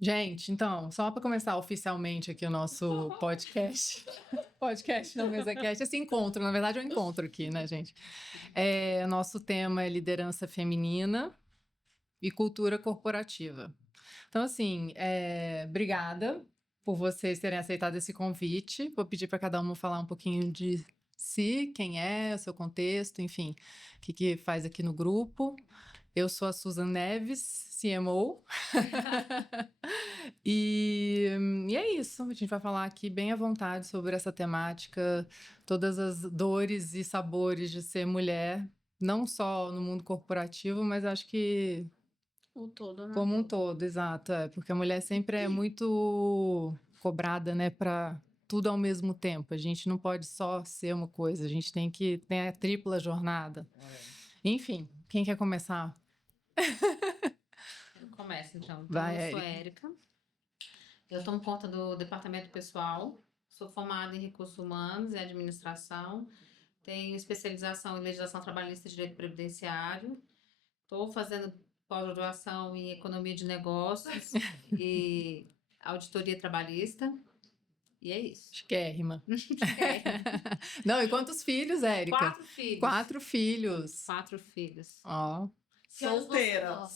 Gente, então, só para começar oficialmente aqui o nosso podcast. Podcast não, MesaCast, esse encontro, na verdade é um encontro aqui, né, gente? Nosso tema é liderança feminina e cultura corporativa. Então, assim, obrigada por vocês terem aceitado esse convite. Vou pedir para cada um falar um pouquinho de si, quem é, o seu contexto, enfim, o que faz aqui no grupo. Eu sou a Susan Neves, CMO. E é isso. A gente vai falar aqui bem à vontade sobre essa temática, todas as dores e sabores de ser mulher, não só no mundo corporativo, mas acho que O todo, né? como um todo, exato. Porque a mulher sempre é muito cobrada, né, para tudo ao mesmo tempo. A gente não pode só ser uma coisa, a gente tem que ter a tripla jornada. Enfim, quem quer começar? Eu começo, então. Vai, Eu sou Érica. Érica. Eu tomo conta do departamento pessoal. Sou formada em recursos humanos e administração. Tenho especialização em legislação trabalhista e direito previdenciário. Estou fazendo pós-graduação em economia de negócios e auditoria trabalhista. E é isso. Chiquérrima. Não, e quantos filhos, Érica? 4 filhos. 4 filhos. 4 filhos. Ó. Solteira.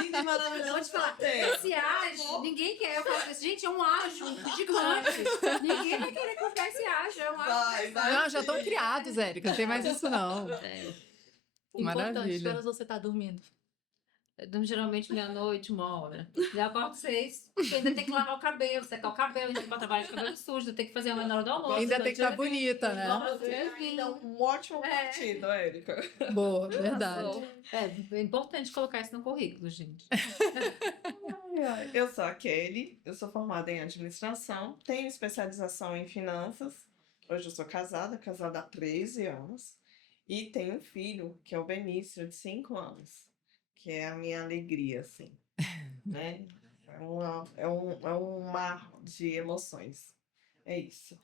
Linda e maravilhosa. Vou te falar, solteira. esse ágio, ninguém quer. Eu falo assim, gente, é um ágio gigante. Ninguém vai querer comprar esse ágio, é um ágio. Vai. Não, já estão criados, Érica. Não tem mais isso, não. Importante, que Maravilha. horas você tá dormindo? Eu durmo geralmente meia-noite, 1h. Já acordo 6, porque ainda tem que lavar o cabelo, secar o cabelo, ainda tem que trabalhar de cabelo sujo, tem que fazer uma na hora do almoço. Ainda então tem que estar bonita, né? Ainda um ótimo partido, Érica. Boa, verdade. É importante colocar isso no currículo, gente. Eu sou a Kelly, eu sou formada em administração, tenho especialização em finanças. Hoje eu sou casada há 13 anos. E tenho um filho, que é o Benício, de 5 anos. Que é a minha alegria, assim. Né? É um mar de emoções. É isso.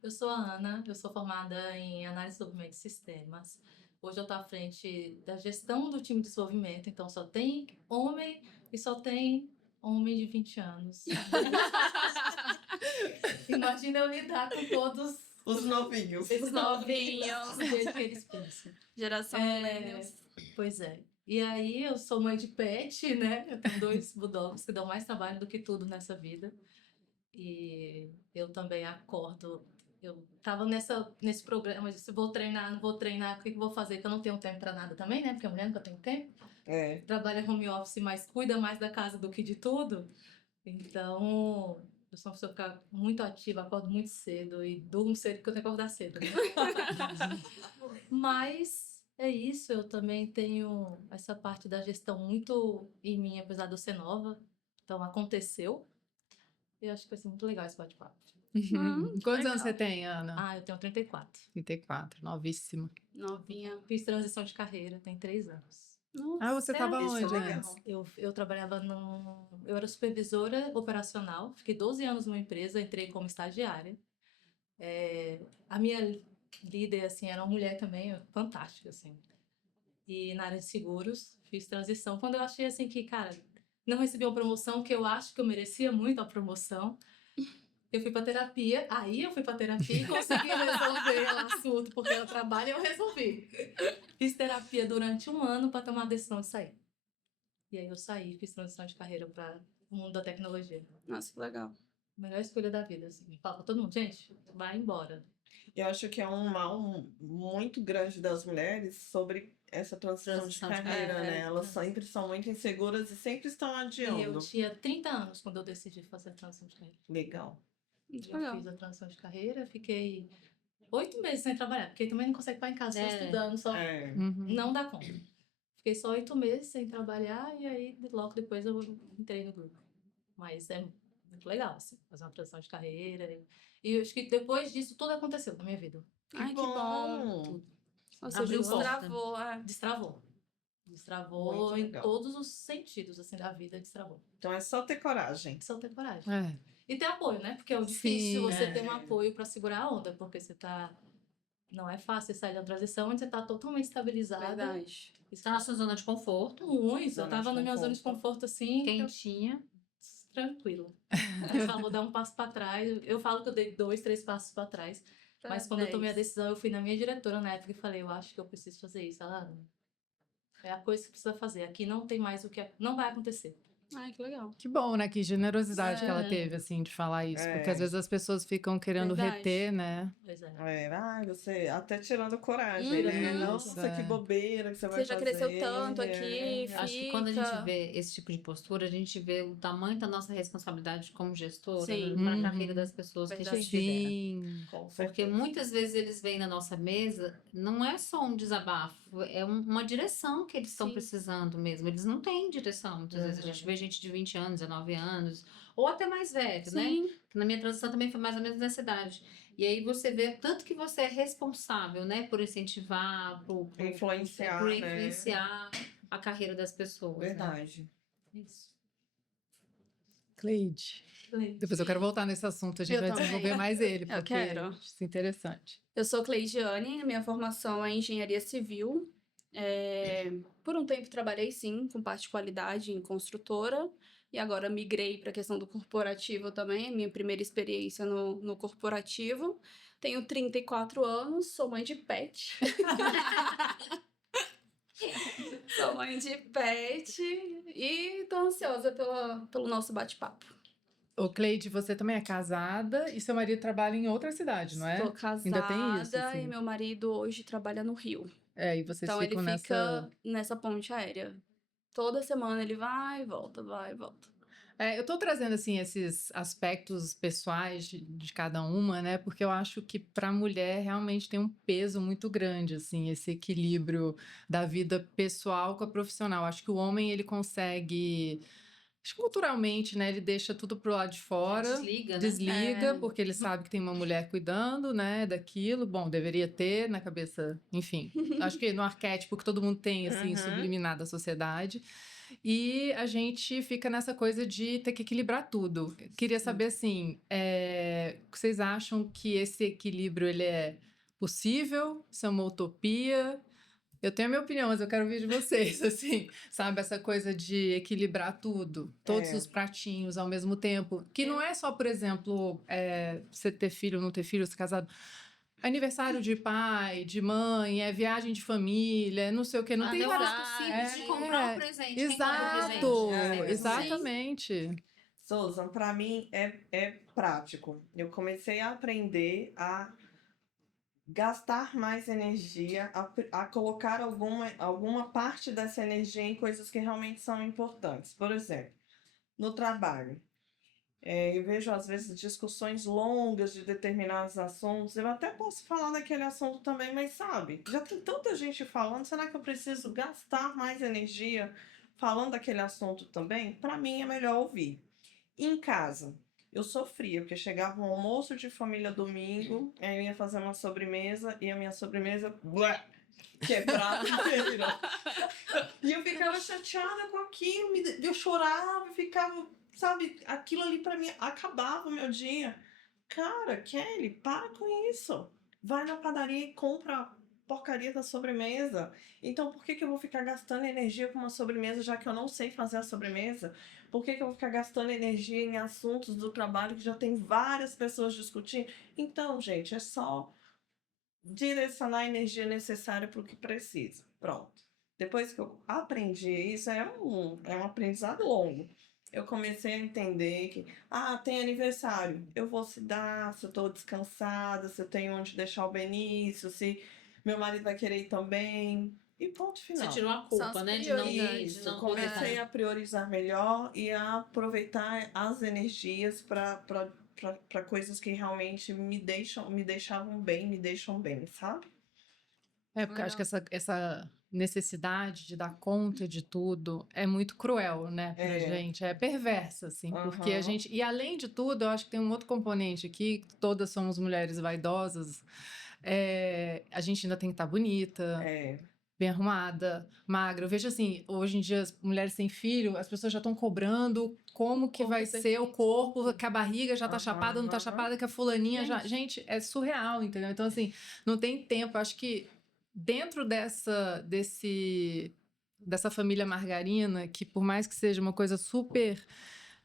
Eu sou a Ana, eu sou formada em análise de desenvolvimento de sistemas. Hoje eu estou à frente da gestão do time de desenvolvimento, então só tem homem e só tem homem de 20 anos. Imagina eu lidar com todos Os novinhos. esses novinhos, do jeito que eles pensam. Geração millennials. Pois é. E aí eu sou mãe de pet, né? Eu tenho 2 bulldogs que dão mais trabalho do que tudo nessa vida. E eu também acordo. Eu tava nesse programa, eu disse, vou treinar, não vou treinar, o que eu vou fazer? Que eu não tenho tempo pra nada também, né? Porque a mulher nunca tem tempo. É. Trabalha home office, mas cuida mais da casa do que de tudo. Então, eu sou uma pessoa que fica muito ativa, acordo muito cedo e durmo cedo porque eu tenho que acordar cedo, né? Mas é isso, eu também tenho essa parte da gestão muito em mim, apesar de eu ser nova. Então, aconteceu. Eu acho que vai ser muito legal esse bate-papo. Quantos legal. anos você tem, Ana? Ah, eu tenho 34. 34, novíssima. Novinha. Fiz transição de carreira, tem 3 anos. Ah, você estava Isso é onde? legal. antes? Eu trabalhava Eu era supervisora operacional, fiquei 12 anos numa empresa, entrei como estagiária. A minha líder, assim, era uma mulher também, fantástica, assim. E na área de seguros, fiz transição. Quando eu achei, assim, que, cara, não recebi uma promoção, que eu acho que eu merecia muito a promoção, eu fui pra terapia. Aí eu fui pra terapia e consegui resolver o assunto, porque eu trabalho e eu resolvi. Fiz terapia durante 1 ano pra tomar a decisão de sair. E aí eu saí, fiz transição de carreira para o mundo da tecnologia. Nossa, que legal. Melhor escolha da vida, assim. Fala pra todo mundo, gente, vai embora. Eu acho que é um mal muito grande das mulheres sobre essa transição de Transição de carreira, carreira. né? Elas sempre são muito inseguras e sempre estão E eu adiando. tinha 30 anos quando eu decidi fazer a transição de carreira. Legal. Muito Eu legal. fiz a transição de carreira, fiquei 8 meses sem trabalhar, porque também não consegue ficar em casa só estudando, só É. não dá conta. Fiquei só 8 meses sem trabalhar e aí logo depois eu entrei no grupo. Mas é muito legal, assim, fazer uma transição de carreira. E eu acho que depois disso tudo aconteceu na minha vida. Ai, que bom. Tudo. Ou seja, Abriu destravou. Destravou. Destravou Muito em legal. todos os sentidos, assim, da vida, destravou. Então é só ter coragem. Só ter coragem. É. E ter apoio, né? Porque é difícil Sim, você é. ter um apoio pra segurar a onda, porque você tá não é fácil sair da transição onde você está totalmente estabilizada. Verdade. Está na sua zona de conforto, Muito. Eu Zona tava de na minha zona de conforto. conforto assim, quentinha. tranquila. Eu só vou dar um passo para trás. Eu falo que eu dei 2, 3 passos para trás. Mas quando eu tomei a decisão, eu fui na minha diretora na época e falei, eu acho que eu preciso fazer isso. Ela, é a coisa que precisa fazer. Aqui não tem mais o que... Não vai acontecer. Ai, que legal. Que bom, né? Que generosidade que ela É. teve, assim, de falar isso. Porque É. às vezes as pessoas ficam querendo Verdade. reter, né? Pois é. Você até tirando coragem, né? Uhum. Nossa, que É. bobeira que você vai Você já fazer. cresceu tanto aqui, Acho que quando a gente fica. vê esse tipo de postura, a gente vê o tamanho da nossa responsabilidade como gestora Sim. para a Uhum. carreira das pessoas que a Verdade. gente lidera. Sim. Com Porque certeza. muitas vezes eles vêm na nossa mesa, não é só um desabafo, é uma direção que eles estão Sim. precisando mesmo. Eles não têm direção. Muitas vezes a gente Uhum. vê gente de 20 anos, 19 anos, ou até mais velho, né? Sim. Na minha transição também foi mais ou menos nessa idade. E aí você vê tanto que você é responsável, né, por incentivar, Influenciar, por né? influenciar a carreira das pessoas. Né? Verdade. Isso. Cleide. Depois eu quero voltar nesse assunto, a gente Eu vai também. desenvolver mais ele, Eu porque quero. acho isso interessante. Eu sou Cleidiane, minha formação é em engenharia civil. Por um tempo trabalhei sim com parte de qualidade em construtora e agora migrei para a questão do corporativo também, minha primeira experiência no corporativo. Tenho 34 anos, sou mãe de pet. Sou mãe de pet e tô ansiosa pelo nosso bate-papo. Ô, Cleide, você também é casada e seu marido trabalha em outra cidade, não é? Tô casada Ainda tem isso, e assim. meu marido hoje trabalha no Rio. É, e vocês Então ele ficam nessa... fica nessa ponte aérea. Toda semana ele vai e volta, vai e volta. É, eu tô trazendo, assim, esses aspectos pessoais de cada uma, né? Porque eu acho que para a mulher realmente tem um peso muito grande, assim, esse equilíbrio da vida pessoal com a profissional. Acho que o homem, ele consegue... Acho que culturalmente, né? Ele deixa tudo pro lado de fora. Desliga, né? Desliga, É. porque ele sabe que tem uma mulher cuidando, né, daquilo. Bom, deveria ter na cabeça, enfim. Acho que no arquétipo que todo mundo tem, assim, Uhum. subliminar da sociedade. E a gente fica nessa coisa de ter que equilibrar tudo. Queria saber, assim, vocês acham que esse equilíbrio, ele é possível? Isso é uma utopia? Eu tenho a minha opinião, mas eu quero ouvir de vocês, assim, sabe? Essa coisa de equilibrar tudo, todos É. os pratinhos ao mesmo tempo. Que não é só, por exemplo, você ter filho ou não ter filho, ser casado. Aniversário de pai, de mãe, viagem de família, não sei o quê. Não tem várias... Simples de comprar um presente. Quem Exato, compra presente? exatamente. Susan, para mim é prático. Eu comecei a aprender a gastar mais energia, a colocar alguma parte dessa energia em coisas que realmente são importantes. Por exemplo, no trabalho. Eu vejo, às vezes, discussões longas de determinados assuntos. Eu até posso falar daquele assunto também, mas sabe, já tem tanta gente falando, será que eu preciso gastar mais energia falando daquele assunto também? Para mim, é melhor ouvir. Em casa, eu sofria, porque chegava um almoço de família domingo, aí eu ia fazer uma sobremesa, e a minha sobremesa, quebrada inteira. E eu ficava chateada com aquilo, eu chorava, ficava, sabe, aquilo ali pra mim acabava o meu dia. Cara, Kelly, para com isso. Vai na padaria e compra a porcaria da sobremesa. Então, por que eu vou ficar gastando energia com uma sobremesa, já que eu não sei fazer a sobremesa? Por que eu vou ficar gastando energia em assuntos do trabalho que já tem várias pessoas discutindo? Então, gente, é só direcionar a energia necessária para o que precisa. Pronto. Depois que eu aprendi isso, é um aprendizado longo. Eu comecei a entender que, tem aniversário, eu vou se dar, se eu estou descansada, se eu tenho onde deixar o Benício, se meu marido vai querer ir também. E ponto final. Você tirou a São culpa, as né? De não prioridades. de Isso, não comecei poder. a priorizar melhor e a aproveitar as energias para coisas que realmente me deixavam bem, me deixam bem, sabe? Porque eu acho que essa necessidade de dar conta de tudo é muito cruel, né, pra gente. É perversa, assim, porque a Aham. gente... E além de tudo, eu acho que tem um outro componente aqui, que todas somos mulheres vaidosas, a gente ainda tem que estar bonita, É. bem arrumada, magra. Eu vejo assim, hoje em dia, as mulheres sem filho, as pessoas já estão cobrando como que Corpo vai ser o perfeito. corpo, que a barriga já tá chapada, não tá Aham. chapada, que a fulaninha já... Gente, é surreal, entendeu? Então, assim, não tem tempo. Acho que dentro dessa família margarina, que por mais que seja uma coisa super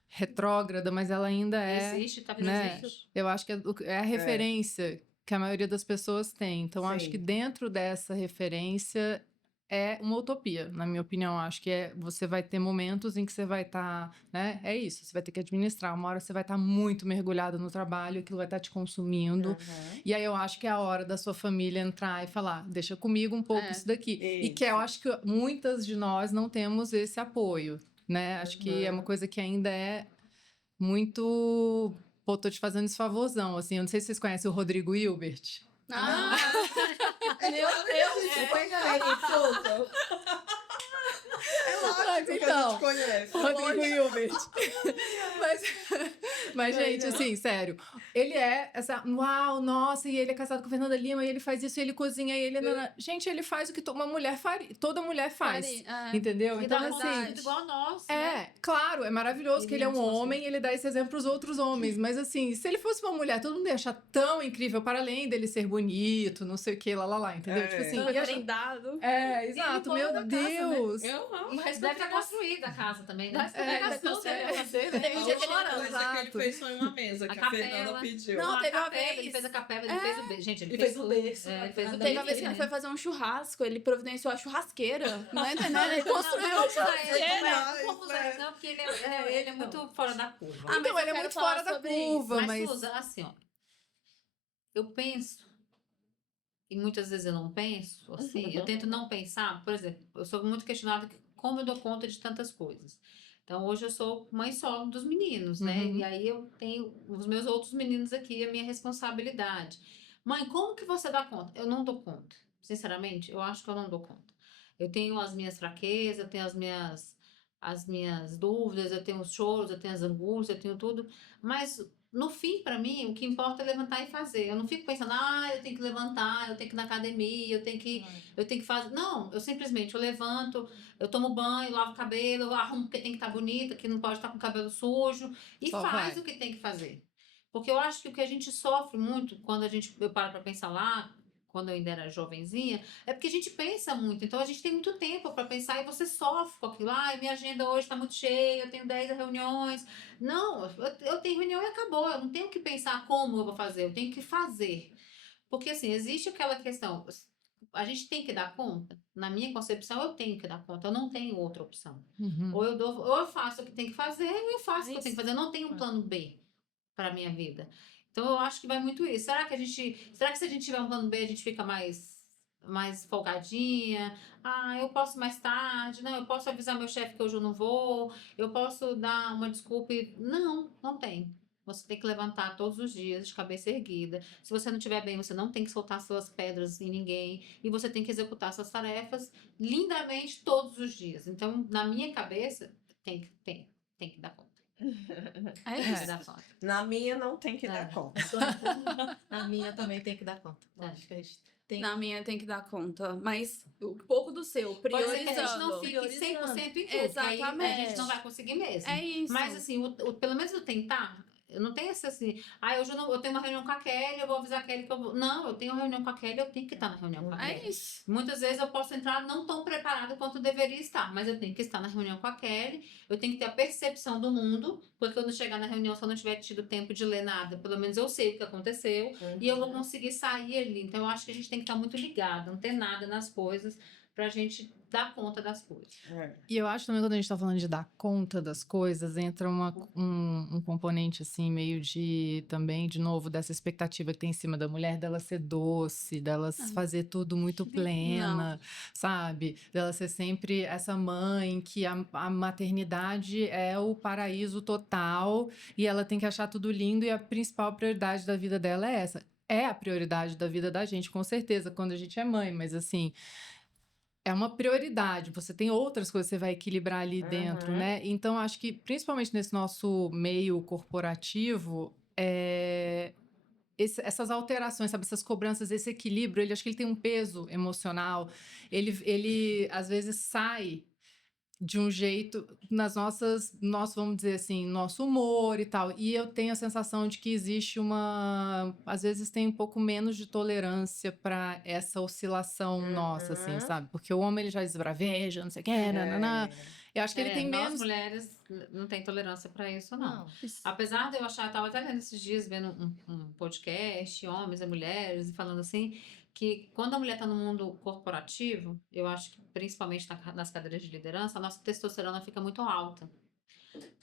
retrógrada, mas ela ainda é, Existe, tá né? presente. Eu acho que é a referência que a maioria das pessoas tem. Então, acho que Sim. dentro dessa referência é uma utopia, na minha opinião. Acho que você vai ter momentos em que você vai estar, né? É isso, você vai ter que administrar. Uma hora você vai estar muito mergulhado no trabalho, aquilo vai estar te consumindo. Aham. E aí eu acho que é a hora da sua família entrar e falar, deixa comigo um pouco É. isso daqui. E que eu Isso. acho que muitas de nós não temos esse apoio, né? Acho que é uma Uhum. coisa que ainda é muito... Pô, tô te fazendo esse favorzão, assim. Eu não sei se vocês conhecem o Rodrigo Hilbert. Ah, Meu Deus, você conhece tudo. É lógico que a então, gente conhece. Rodrigo Hilbert. Mas, gente, assim, sério. Ele é essa... Uau, nossa, e ele é casado com Fernanda Lima, e ele faz isso, e ele cozinha, e ele... Gente, ele faz o que uma mulher faria. Toda mulher faz. Entendeu? E Então, dá assim... conta igual a nós, né? É, claro, é maravilhoso que ele é um Iríamos conseguir. homem e ele dá esse exemplo para os outros homens. Mas, assim, se ele fosse uma mulher, todo mundo ia achar tão incrível, para além dele ser bonito, não sei o que, lá, entendeu? É. Tipo assim, todo ia achar... prendado. É, exato, pôr meu na casa, né? Deus. Mas deve ter construído a casa também, né? Teve um dia que ele A coisa que ele Exato. fez foi uma mesa que a Fernanda capela. pediu. Não, A teve uma capela, vez. ele fez a capela, ele fez o berço. Gente, ele Ele fez fez o berço. ele fez o Teve uma berço. vez que ele foi fazer um churrasco, ele providenciou a churrasqueira. Não é entendendo? Ele construiu a Não, churrasqueira. vamos usar isso não, porque ele é muito fora da curva. Ah, Então, mas ele é eu muito quero falar fora da sobre curva, Mas, mas... Suza, assim, ó, eu penso, e muitas vezes eu não penso, assim, eu tento não pensar, por exemplo, eu sou muito questionada como eu dou conta de tantas coisas. Então, hoje eu sou mãe solo dos meninos, né? Uhum. E aí eu tenho os meus outros meninos aqui, a minha responsabilidade. Mãe, como que você dá conta? Eu não dou conta. Sinceramente, eu acho que eu não dou conta. Eu tenho as minhas fraquezas, eu tenho as minhas dúvidas, eu tenho os choros, eu tenho as angústias, eu tenho tudo. Mas no fim, para mim, o que importa é levantar e fazer. Eu não fico pensando, eu tenho que levantar, eu tenho que ir na academia, eu tenho que fazer. Não, eu simplesmente eu levanto, eu tomo banho, lavo o cabelo, eu arrumo porque tem que estar bonita, que não pode estar com o cabelo sujo, e Só faz vai. o que tem que fazer. Porque eu acho que o que a gente sofre muito quando eu paro para pensar lá, quando eu ainda era jovenzinha, é porque a gente pensa muito. Então a gente tem muito tempo para pensar e você sofre com aquilo. Minha agenda hoje está muito cheia, eu tenho 10 reuniões. Não, eu tenho reunião e acabou. Eu não tenho que pensar como eu vou fazer, eu tenho que fazer. Porque assim, existe aquela questão. A gente tem que dar conta. Na minha concepção, eu tenho que dar conta. Eu não tenho outra opção. Uhum. Ou eu faço o que tem que fazer, ou eu faço o que eu tenho que fazer. Eu não tenho um plano B para a minha vida. Então eu acho que vai muito isso. Será que se a gente tiver um plano B, a gente fica mais folgadinha? Eu posso mais tarde. Não, eu posso avisar meu chefe que hoje eu não vou. Eu posso dar uma desculpa e... Não tem. Você tem que levantar todos os dias de cabeça erguida. Se você não estiver bem, você não tem que soltar suas pedras em ninguém. E você tem que executar suas tarefas lindamente todos os dias. Então, na minha cabeça, tem que dar conta. É Tem isso. que dar conta. Na minha não tem que dar conta. Na minha também tem que dar conta. Acho que a gente tem. Na minha tem que dar conta. Mas um pouco do seu, Pode ser que a gente não priorizando. fique 100% em tudo, que aí a Exatamente. gente não vai conseguir mesmo. É isso. Mas assim, pelo menos eu tentar, eu não tenho essa assim, hoje eu tenho uma reunião com a Kelly, eu vou avisar a Kelly que eu vou. Não, eu tenho uma reunião com a Kelly, eu tenho que estar na reunião com a Kelly. É isso. Muitas vezes eu posso entrar não tão preparada quanto eu deveria estar, mas eu tenho que estar na reunião com a Kelly, eu tenho que ter a percepção do mundo, porque quando eu chegar na reunião, se eu não tiver tido tempo de ler nada, pelo menos eu sei o que aconteceu, e eu vou conseguir sair ali. Então eu acho que a gente tem que estar muito ligado, não ter nada nas coisas, pra gente dar conta das coisas. E eu acho também quando a gente tá falando de dar conta das coisas, entra um componente assim, meio de também, de novo, dessa expectativa que tem em cima da mulher, dela ser doce, dela fazer tudo muito plena, sabe? Dela ser sempre essa mãe que a maternidade é o paraíso total e ela tem que achar tudo lindo e a principal prioridade da vida dela é essa. É a prioridade da vida da gente, com certeza, quando a gente é mãe, mas assim... É uma prioridade, você tem outras coisas que você vai equilibrar ali dentro, né? Então, acho que, principalmente nesse nosso meio corporativo, essas alterações, sabe? Essas cobranças, esse equilíbrio, acho que ele tem um peso emocional. Ele às vezes sai de um jeito nosso, vamos dizer assim, nosso humor e tal. E eu tenho a sensação de que existe às vezes tem um pouco menos de tolerância para essa oscilação nossa, assim, sabe? Porque o homem, ele já esbraveja, não sei o quê, nananã. Eu acho que ele tem nós menos... mulheres não tem tolerância para isso, não. Não. Apesar de eu achar, tava até vendo esses dias, vendo um podcast, homens e mulheres, e falando assim, que quando a mulher está no mundo corporativo, eu acho que principalmente nas cadeiras de liderança, a nossa testosterona fica muito alta.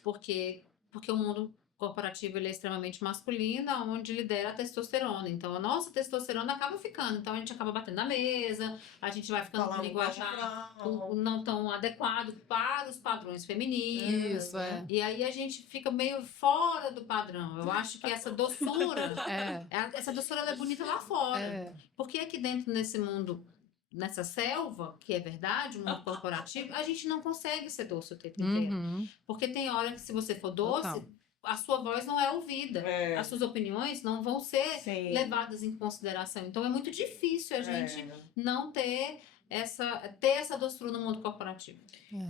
Porque o mundo corporativo ele é extremamente masculino, onde lidera a testosterona. Então, a nossa testosterona acaba ficando. Então, a gente acaba batendo na mesa, a gente vai ficando com linguajar não tão adequado para os padrões femininos. Isso, é. E aí, a gente fica meio fora do padrão. Eu acho que essa doçura, essa doçura ela é bonita lá fora. Porque aqui dentro, nesse mundo, nessa selva, que é verdade, o mundo corporativo, a gente não consegue ser doce o tempo inteiro. Porque tem hora que se você for doce... Total. A sua voz não é ouvida. As suas opiniões não vão ser levadas em consideração. Então, é muito difícil a gente não ter essa doçura no mundo corporativo.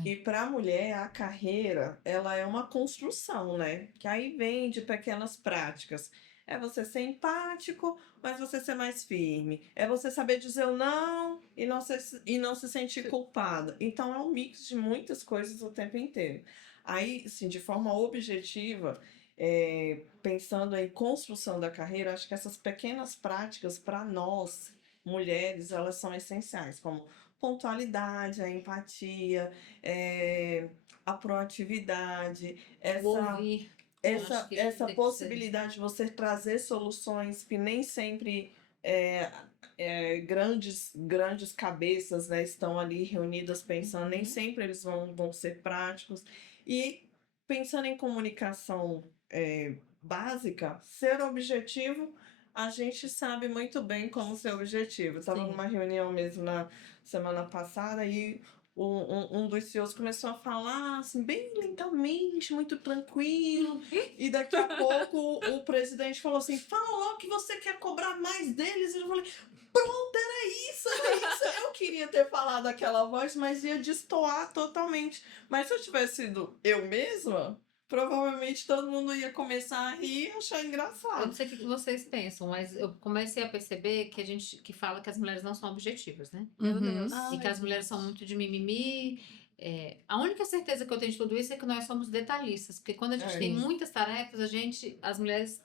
E para a mulher, a carreira, ela é uma construção, né? Que aí vem de pequenas práticas. É você ser empático, mas você ser mais firme. É você saber dizer o não e não se sentir culpada. Então, é um mix de muitas coisas o tempo inteiro. Aí, assim, de forma objetiva, pensando em construção da carreira, acho que essas pequenas práticas, para nós, mulheres, elas são essenciais, como pontualidade, a empatia, a proatividade, essa possibilidade de você trazer soluções que nem sempre grandes cabeças, né, estão ali reunidas pensando, nem sempre eles vão ser práticos. E pensando em comunicação básica, ser objetivo, a gente sabe muito bem como ser objetivo. Estava numa reunião mesmo na semana passada e um dos CEOs começou a falar assim, bem lentamente, muito tranquilo. E daqui a pouco o presidente falou assim, fala logo que você quer cobrar mais deles. E eu falei, pronto, era isso. Eu queria ter falado aquela voz, mas ia destoar totalmente. Mas se eu tivesse sido eu mesma, provavelmente todo mundo ia começar a rir e achar engraçado. Eu não sei o que vocês pensam, mas eu comecei a perceber que a gente que fala que as mulheres não são objetivas, né? Meu Deus. E que as mulheres são muito de mimimi. A única certeza que eu tenho de tudo isso é que nós somos detalhistas. Porque quando a gente tem muitas tarefas, as mulheres...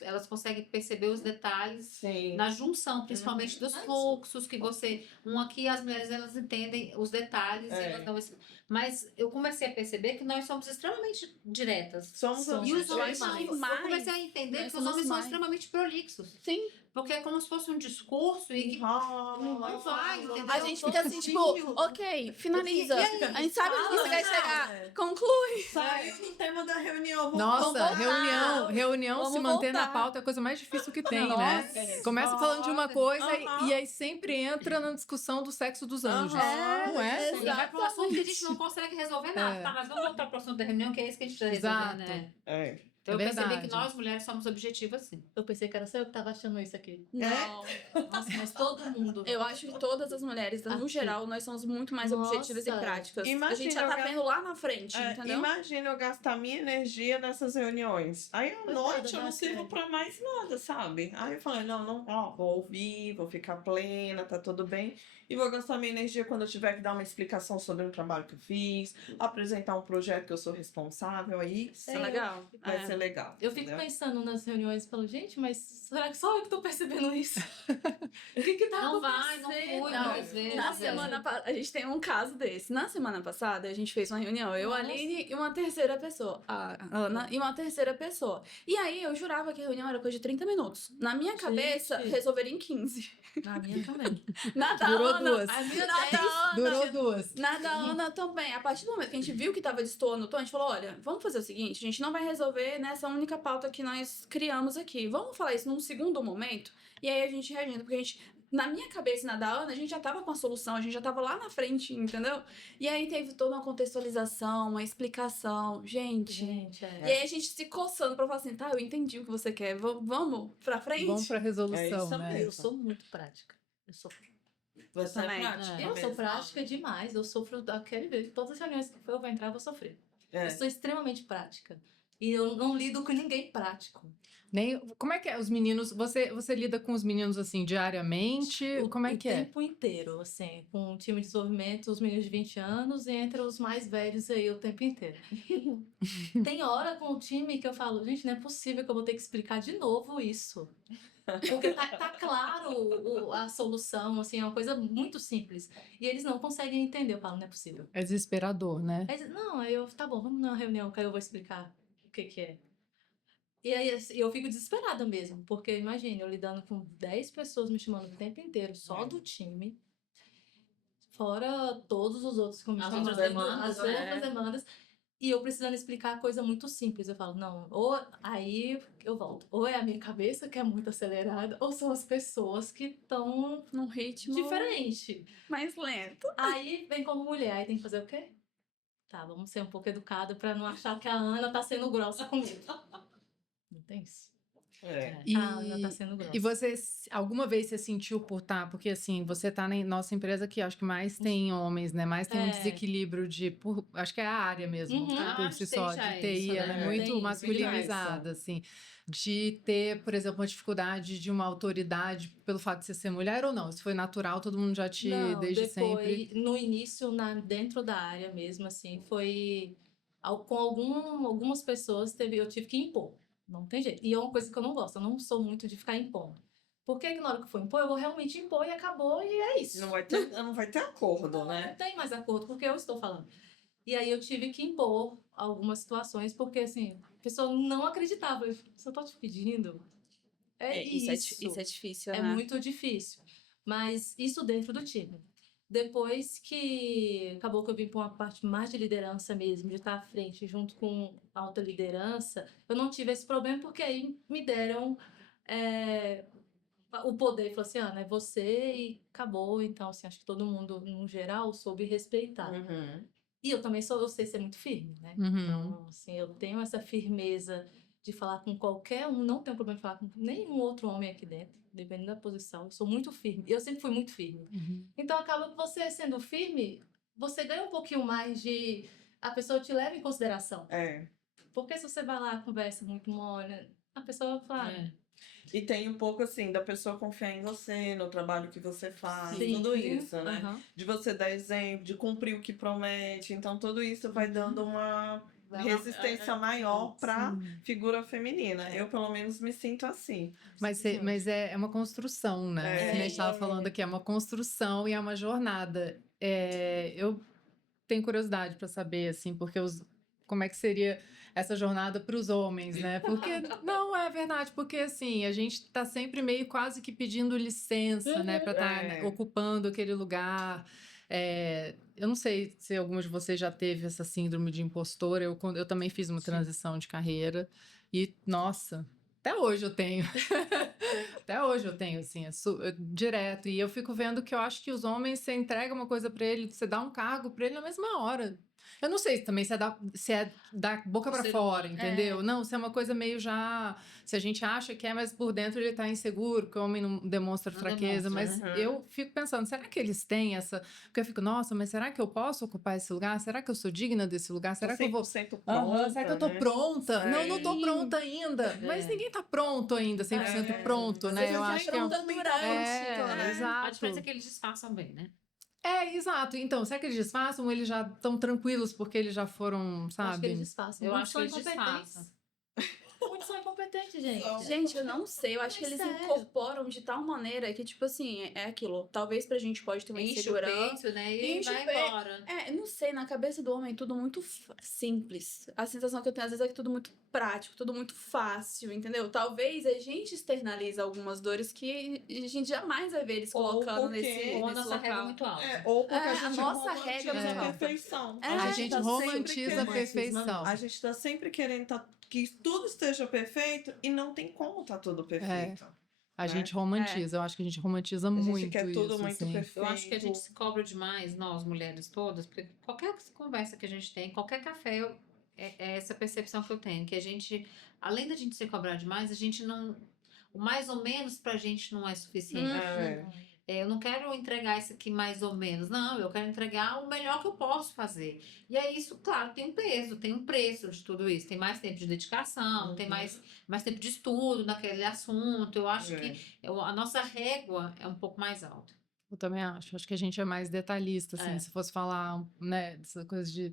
elas conseguem perceber os detalhes na junção, principalmente dos fluxos que você... Aqui as mulheres, elas entendem os detalhes. Elas dão mas eu comecei a perceber que nós somos extremamente diretas. Somos e os homens mais. eu comecei a entender que os homens são extremamente prolixos. Sim. Porque é como se fosse um discurso e que não vai, entendeu? A gente fica assim, tipo, ok, finaliza. A gente sabe onde você quer chegar. Conclui. Saiu no tema da reunião. Nossa, voltar. reunião Vamos se manter na voltar. pauta é a coisa mais difícil que tem, Nossa. né? Começa falando de uma coisa e aí sempre entra na discussão do sexo dos anjos. Não é? E vai para um assunto que a gente não consegue resolver nada. Tá, mas vamos voltar para o assunto da reunião, que é isso que a gente precisa resolver, né? Então, eu percebi que nós, mulheres, somos objetivas, sim. Eu pensei que era só eu que tava achando isso aqui. Não. Nossa, mas todo mundo. Eu acho que todas as mulheres, no geral, nós somos muito mais objetivas e práticas. Imagina a gente já tá vendo lá na frente, entendeu? Imagina eu gastar minha energia nessas reuniões. Aí à noite eu não sirvo pra mais nada, sabe? Aí eu falei, vou ouvir, vou ficar plena, tá tudo bem. E vou gastar minha energia quando eu tiver que dar uma explicação sobre um trabalho que eu fiz, apresentar um projeto que eu sou responsável, aí sim, legal. vai ser legal. Eu fico pensando nas reuniões e falo, gente, mas será que só eu que tô percebendo isso? O que tá Não acontecendo? vai, não flui, Não, muitas vezes. na semana a gente tem um caso desse. Na semana passada, a gente fez uma reunião, eu, a Aline e uma terceira pessoa. A Ana e uma terceira pessoa. E aí, eu jurava que a reunião era coisa de 30 minutos. Na minha cabeça, resolveria em 15. Na minha também. Durou duas. Durou duas. Na da Ana também. A partir do momento que a gente viu que tava destoando o tom, a gente falou, olha, vamos fazer o seguinte, a gente não vai resolver nessa única pauta que nós criamos aqui. Vamos falar isso num segundo momento? E aí a gente reagindo, porque a gente Na minha cabeça e na da Ana, a gente já tava com a solução, a gente já tava lá na frente, entendeu? E aí teve toda uma contextualização, uma explicação. Gente. E aí a gente se coçando pra falar assim, tá, eu entendi o que você quer, vamos pra frente? Vamos pra resolução, isso né? mesmo. Eu sou muito prática. Eu sofro. Você é também. prática Eu sou mesmo? prática demais. Eu sofro daquele jeito. Todas as reuniões que eu vou entrar, eu vou sofrer. É. Eu sou extremamente prática. E eu não lido com ninguém prático. Nem, como é que é os meninos? Você lida com os meninos assim diariamente? Como é que O é? tempo inteiro, assim, com um time de desenvolvimento, os meninos de 20 anos e entre os mais velhos aí o tempo inteiro. Tem hora com o time que eu falo, gente, não é possível que eu vou ter que explicar de novo isso. Porque tá claro a solução, assim, é uma coisa muito simples. E eles não conseguem entender. Eu falo, não é possível. É desesperador, né? Aí, não, aí eu, tá bom, vamos na reunião que aí eu vou explicar o que é. E aí assim, eu fico desesperada mesmo, porque imagine, eu lidando com 10 pessoas me chamando o tempo inteiro, só do time, fora todos os outros que me As chamam, outras demandas, as né? outras demandas, e eu precisando explicar coisa muito simples. Eu falo, não, ou aí eu volto, ou é a minha cabeça que é muito acelerada, ou são as pessoas que estão Num ritmo diferente. mais lento. Aí vem como mulher, aí tem que fazer o quê? Tá, vamos ser um pouco educado pra não achar que a Ana tá sendo grossa comigo. Não tem isso. É. E, A Ana tá sendo grossa. e você, alguma vez você sentiu por estar? Porque assim, você tá na nossa empresa que acho que mais tem homens, né? Mais tem um É. desequilíbrio acho que é a área mesmo, Uhum. por Acho si que tem só, já de TI, isso, ela é né? muito Tem isso, masculinizada, assim. De ter, por exemplo, uma dificuldade de uma autoridade pelo fato de você ser mulher ou não? Se foi natural, todo mundo já te, Não, desde depois, sempre... no início, dentro da área mesmo, assim, foi... Com algumas pessoas, eu tive que impor. Não tem jeito. E é uma coisa que eu não gosto. Eu não sou muito de ficar impondo. Porque na hora que for impor, eu vou realmente impor e acabou, e é isso. Não vai ter acordo, né? Não tem mais acordo, porque eu estou falando. E aí eu tive que impor algumas situações, porque assim, a pessoa não acreditava. Se eu tô te pedindo, Isso isso. é difícil, É né? muito difícil. Mas isso dentro do time. Depois que acabou que eu vim para uma parte mais de liderança mesmo, de estar à frente junto com alta liderança, eu não tive esse problema porque aí me deram o poder. Falou assim, Ana, é você e acabou. Então, assim, acho que todo mundo, no geral, soube respeitar. Uhum. E eu também eu sei ser muito firme, né? Uhum. Então, assim, eu tenho essa firmeza de falar com qualquer um, não tenho problema de falar com nenhum outro homem aqui dentro, dependendo da posição. Eu sou muito firme. Eu sempre fui muito firme. Uhum. Então, acaba que você sendo firme, você ganha um pouquinho mais de... A pessoa te leva em consideração. É. Porque se você vai lá, conversa muito mole, a pessoa fala... E tem um pouco assim da pessoa confiar em você, no trabalho que você faz, Sim. tudo isso, né? Aham. De você dar exemplo, de cumprir o que promete. Então, tudo isso vai dando uma resistência maior para figura feminina. Eu, pelo menos, me sinto assim. Mas é uma construção, né? É. Que a gente estava falando aqui, é uma construção e é uma jornada. Eu tenho curiosidade para saber, assim, porque como é que seria essa jornada para os homens, né? Porque, não, é verdade, porque, assim, a gente está sempre meio quase que pedindo licença, né? Para estar ocupando aquele lugar. Eu não sei se alguma de vocês já teve essa síndrome de impostora. Eu também fiz uma transição de carreira e, nossa, até hoje eu tenho. Até hoje eu tenho, assim, direto. E eu fico vendo que eu acho que os homens, você entrega uma coisa pra ele, você dá um cargo pra ele na mesma hora. Eu não sei também se é da boca pra fora, entendeu? Não, se é uma coisa meio já... Se a gente acha que é, mas por dentro ele tá inseguro, porque o homem não demonstra fraqueza. Mas eu fico pensando, será que eles têm essa... Porque eu fico, nossa, mas será que eu posso ocupar esse lugar? Será que eu sou digna desse lugar? Será que eu vou... 100% pronta, será que eu tô pronta? Né? Não tô pronta ainda. Mas ninguém tá pronto ainda, 100% pronto, né? Eu acho que é exato. A diferença é que eles disfarçam bem, né? Exato. Então, será que eles disfarçam ou eles já estão tranquilos porque eles já foram, Eu acho que sabe? eles disfarçam. Eu Muitos acho que são eles incompetentes. disfarçam. Muitos são incompetentes, gente. Gente, eu não sei. Eu acho que Mas eles sério. incorporam de tal maneira que, tipo assim, é aquilo. Talvez pra gente pode ter uma Enche o insegurança. peito, né? E Enche o vai peito. embora. Não sei, na cabeça do homem é tudo muito simples. A sensação que eu tenho às vezes é que tudo muito prático, tudo muito fácil, entendeu? Talvez a gente externaliza algumas dores que a gente jamais vai ver eles colocando nesse Ou a nesse nossa régua é local. muito alta. Ou porque A a gente nossa romantiza regra é a muito alta. perfeição. A gente tá sempre romantiza a querendo- perfeição. A gente tá sempre querendo que tudo esteja perfeito e não tem como tá tudo perfeito. A né? gente romantiza, eu acho que a gente romantiza A gente muito quer tudo isso, muito assim. perfeito. Eu acho que a gente se cobra demais, nós mulheres todas, porque qualquer conversa que a gente tem, qualquer café, é essa percepção que eu tenho, que a gente, além da gente se cobrar demais, a gente não. O mais ou menos pra gente não é suficiente. Eu não quero entregar isso aqui mais ou menos, não, eu quero entregar o melhor que eu posso fazer. E é isso, claro, tem um peso, tem um preço de tudo isso. Tem mais tempo de dedicação, tem mais tempo de estudo naquele assunto. Eu acho que a nossa régua é um pouco mais alta. Eu também acho. Acho que a gente é mais detalhista, assim, se fosse falar, né, dessa coisa de.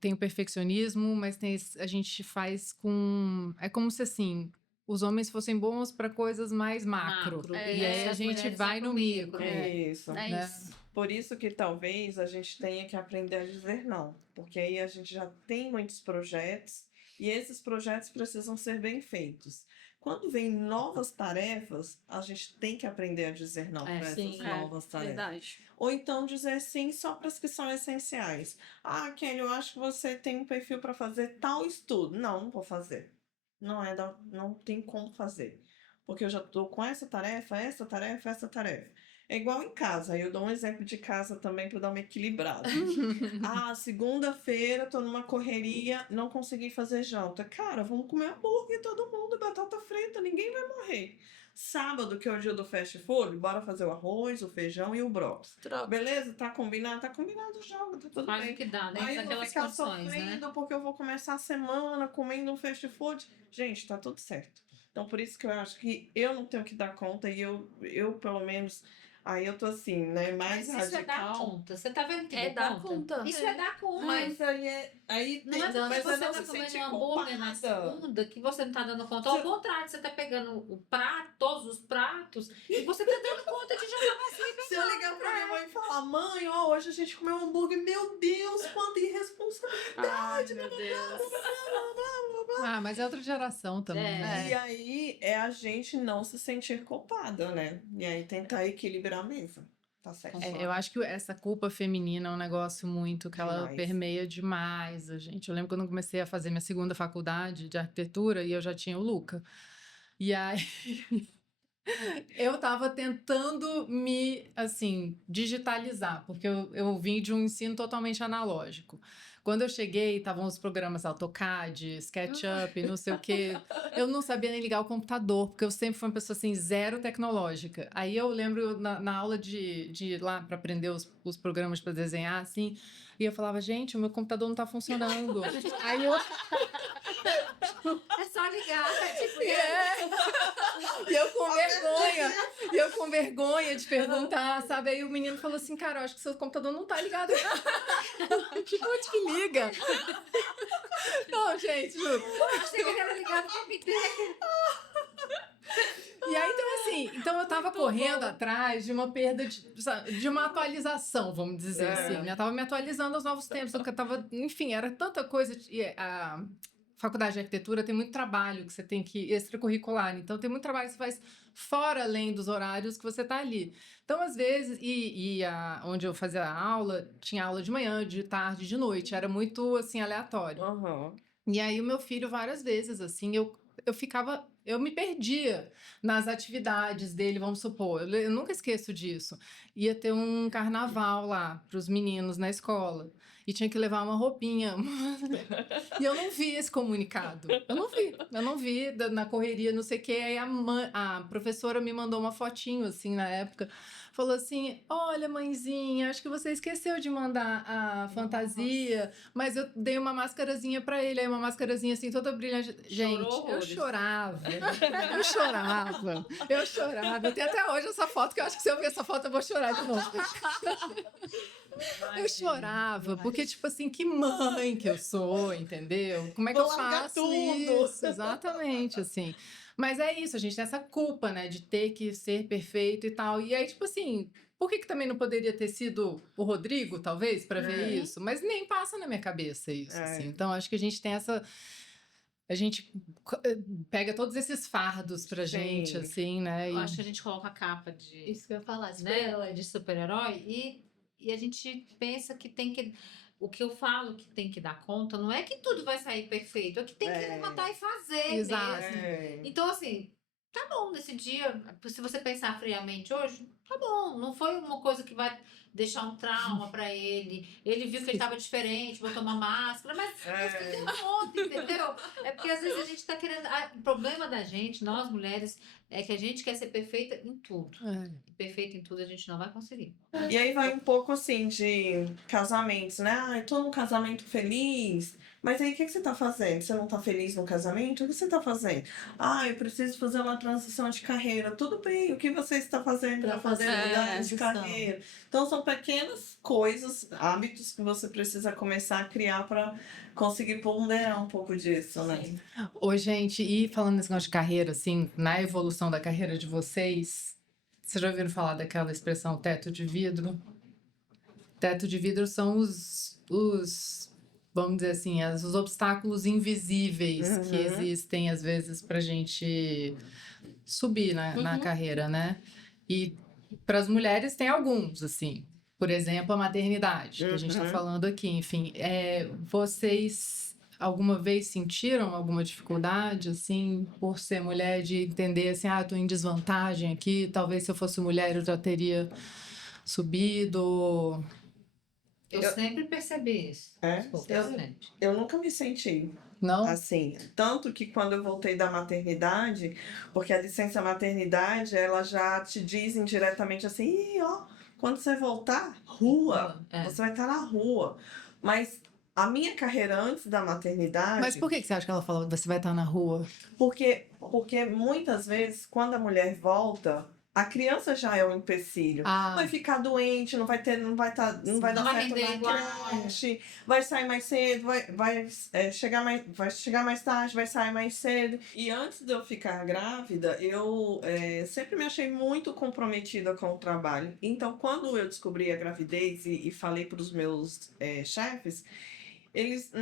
Tem o perfeccionismo, mas a gente faz com. É como se, assim, os homens fossem bons para coisas mais macro. Macro. E É, aí a as gente mulheres vai pro no micro. Isso. É né? isso. Por isso que talvez a gente tenha que aprender a dizer não, porque aí a gente já tem muitos projetos e esses projetos precisam ser bem feitos. Quando vem novas tarefas, a gente tem que aprender a dizer não para essas sim. novas tarefas. Verdade. Ou então dizer sim só para as que são essenciais. Ah, Kelly, eu acho que você tem um perfil para fazer tal estudo. Não vou fazer. Não tem como fazer. Porque eu já estou com essa tarefa, essa tarefa, essa tarefa. É igual em casa. Aí eu dou um exemplo de casa também para dar uma equilibrada. Ah, segunda-feira tô numa correria, não consegui fazer janta. Cara, vamos comer hambúrguer todo mundo, batata frita, ninguém vai morrer. Sábado, que é o dia do fast food, bora fazer o arroz, o feijão e o brócolis. Troca. Beleza? Tá combinado? Tá combinado, joga, tá tudo Faz bem. o que dá, Aí dentro eu vou daquelas ficar condições, né? sofrendo porque eu vou começar a semana comendo um fast food. Gente, tá tudo certo. Então, por isso que eu acho que eu não tenho que dar conta e eu pelo menos, aí eu tô assim, né, mais Mas isso é dar radical. conta. Você tá vendo que É dá dar conta. Isso é dar conta. Mas aí Não é porque mas você não tá se comendo sentir um hambúrguer na culpada. segunda que você não tá dando conta. Ao contrário, você tá pegando o prato, todos os pratos, e você tá dando conta de jogar pra cima. Se eu ligar pra minha mãe e falar, mãe, ó, hoje a gente comeu um hambúrguer, meu Deus, quanta irresponsabilidade. Ai, meu Deus. Ah, mas é outra geração também. né? E aí é a gente não se sentir culpada, né? E aí tentar equilibrar a mesa. Tá certo. Eu acho que essa culpa feminina é um negócio muito que ela Demais. permeia demais a gente. Eu lembro quando eu comecei a fazer minha segunda faculdade de arquitetura e eu já tinha o Luca. E aí eu tava tentando me, assim, digitalizar, porque eu vim de um ensino totalmente analógico. Quando eu cheguei, estavam os programas AutoCAD, SketchUp, não sei o quê. Eu não sabia nem ligar o computador, porque eu sempre fui uma pessoa, assim, zero tecnológica. Aí eu lembro na aula de ir lá para aprender os programas para desenhar, assim, e eu falava, gente, o meu computador não tá funcionando. Aí eu... É só ligar, tipo, E eu com vergonha de perguntar, sabe? Aí o menino falou assim, cara, eu acho que seu computador não tá ligado. Tipo, onde que liga? Não, gente, juro. achei que ele era ligado pra mim. E aí, então, assim, então eu tava correndo atrás de uma perda de uma atualização, vamos dizer assim, né? Eu tava me atualizando aos novos tempos, porque eu tava, enfim, era tanta coisa. A faculdade de arquitetura tem muito trabalho que você tem que extracurricular, então tem muito trabalho que você faz fora além dos horários que você tá ali. Então, às vezes, onde eu fazia a aula, tinha aula de manhã, de tarde, de noite, era muito assim aleatório. Uhum. E aí o meu filho várias vezes assim, eu me perdia nas atividades dele, vamos supor. Eu nunca esqueço disso. Ia ter um carnaval lá para os meninos na escola e tinha que levar uma roupinha. E eu não vi esse comunicado. Eu não vi na correria, não sei o quê. Aí a professora me mandou uma fotinho assim na época. Falou assim: olha, mãezinha, acho que você esqueceu de mandar a fantasia, mas eu dei uma máscarazinha pra ele, aí uma máscarazinha assim, toda brilhante. Gente, eu horrores. chorava. Eu tenho até hoje essa foto, que eu acho que se eu ver essa foto eu vou chorar de novo. Eu chorava, porque, tipo assim, que mãe que eu sou, entendeu? Como é que Vou eu largar faço tudo. isso? Exatamente, assim. Mas é isso, a gente tem essa culpa, né, de ter que ser perfeito e tal. E aí, tipo assim, por que também não poderia ter sido o Rodrigo, talvez, para ver isso? Mas nem passa na minha cabeça isso, assim. Então, acho que a gente tem essa... A gente pega todos esses fardos pra gente, assim, né? Eu acho que a gente coloca a capa de... Isso que eu ia falar, né, super-herói. de super-herói e a gente pensa que tem que... O que eu falo que tem que dar conta não é que tudo vai sair perfeito, é que tem que levantar e fazer Exato. mesmo. Então, assim, tá bom, nesse dia, se você pensar friamente hoje, tá bom, não foi uma coisa que vai deixar um trauma pra ele. Ele viu que ele tava diferente, botou uma máscara, mas deu conta, entendeu? É porque às vezes a gente tá querendo. O problema da gente, nós mulheres, é que a gente quer ser perfeita em tudo. E perfeita em tudo a gente não vai conseguir. E aí vai um pouco assim de casamentos, né? Ah, eu tô num casamento feliz. Mas aí o que você tá fazendo? Você não tá feliz no casamento? O que você tá fazendo? Ah, eu preciso fazer uma transição de carreira. Tudo bem, o que você está fazendo para Pra fazer fazer a a mudança de transição. carreira? Então são pequenas coisas, hábitos que você precisa começar a criar para conseguir ponderar um pouco disso, né? Ô, gente, e falando nesse negócio de carreira, assim, na evolução da carreira de vocês, vocês já ouviram falar daquela expressão teto de vidro? Teto de vidro são vamos dizer assim, os obstáculos invisíveis que Uhum. existem, às vezes, pra gente subir na carreira, né? E para as mulheres tem alguns, assim. Por exemplo, a maternidade, que a gente está Uhum. falando aqui. Enfim, vocês alguma vez sentiram alguma dificuldade, assim, por ser mulher, de entender assim, estou em desvantagem aqui, talvez se eu fosse mulher eu já teria subido? Eu Eu- sempre percebi isso. É? Desculpa, Eu- sempre. Eu nunca me senti Não? assim. Tanto que quando eu voltei da maternidade, porque a licença maternidade, ela já te diz indiretamente assim, Ih, ó, quando você voltar, rua. É. Você vai estar na rua. Mas a minha carreira antes da maternidade. Mas por que você acha que ela falou que você vai estar na rua? Porque muitas vezes, quando a mulher volta, a criança já é um empecilho. Vai ficar doente, não vai dar Não vai certo render na igual. creche, vai sair mais cedo, vai chegar mais tarde, vai sair mais cedo. E antes de eu ficar grávida, eu sempre me achei muito comprometida com o trabalho. Então, quando eu descobri a gravidez e falei para os meus chefes, eles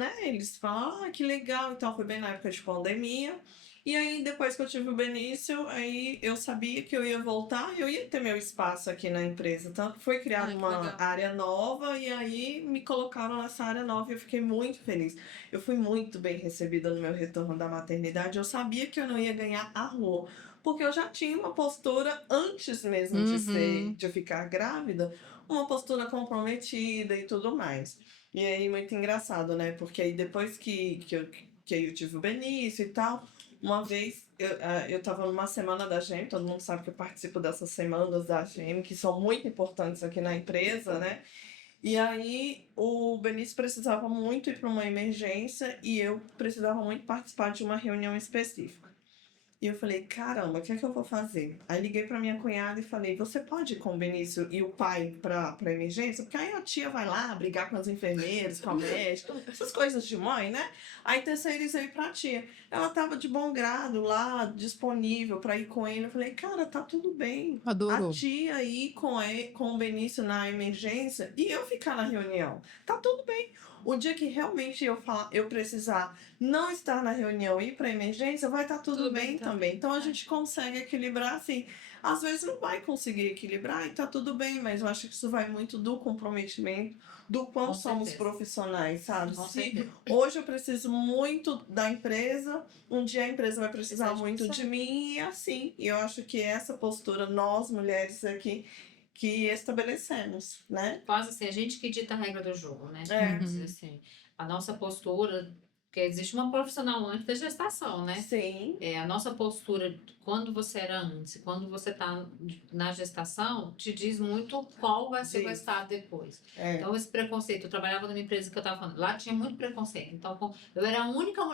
falaram, que legal, então foi bem na época de pandemia. E aí, depois que eu tive o Benício, aí eu sabia que eu ia voltar, eu ia ter meu espaço aqui na empresa. Tanto que foi criada Ai, que uma legal. área nova e aí me colocaram nessa área nova e eu fiquei muito feliz. Eu fui muito bem recebida no meu retorno da maternidade. Eu sabia que eu não ia ganhar a rua, porque eu já tinha uma postura antes mesmo de ficar grávida, uma postura comprometida e tudo mais. E aí, muito engraçado, né? Porque aí depois que eu tive o Benício e tal, uma vez eu tava numa semana da GM, todo mundo sabe que eu participo dessas semanas da GM, que são muito importantes aqui na empresa, né? E aí o Benício precisava muito ir para uma emergência e eu precisava muito participar de uma reunião específica. E eu falei, caramba, o que é que eu vou fazer? Aí liguei pra minha cunhada e falei, você pode ir com o Benício e o pai pra emergência? Porque aí a tia vai lá brigar com as enfermeiras, com a médica, essas coisas de mãe, né? Aí terceirizei pra tia. Ela tava de bom grado lá, disponível pra ir com ele. Eu falei, cara, tá tudo bem. Adorou. A tia ir com o Benício na emergência e eu ficar na reunião. Tá tudo bem. O dia que realmente eu precisar não estar na reunião e ir para emergência, vai estar tudo bem também. Então a gente consegue equilibrar assim. Às vezes não vai conseguir equilibrar e tá tudo bem, mas eu acho que isso vai muito do comprometimento, do quanto Com somos certeza. profissionais, sabe? Com Se certeza. hoje eu preciso muito da empresa, um dia a empresa vai precisar Precisa de muito você. de mim e assim. E eu acho que essa postura, nós mulheres aqui, que estabelecemos, né? Quase assim, a gente que dita a regra do jogo, né? É. Vamos dizer assim, a nossa postura, porque existe uma profissional antes da gestação, né? Sim. A nossa postura, quando você era antes, quando você está na gestação, te diz muito qual vai ser o Diz. estado depois. É. Então, esse preconceito, eu trabalhava numa empresa que eu estava falando, lá tinha muito preconceito. Então, eu era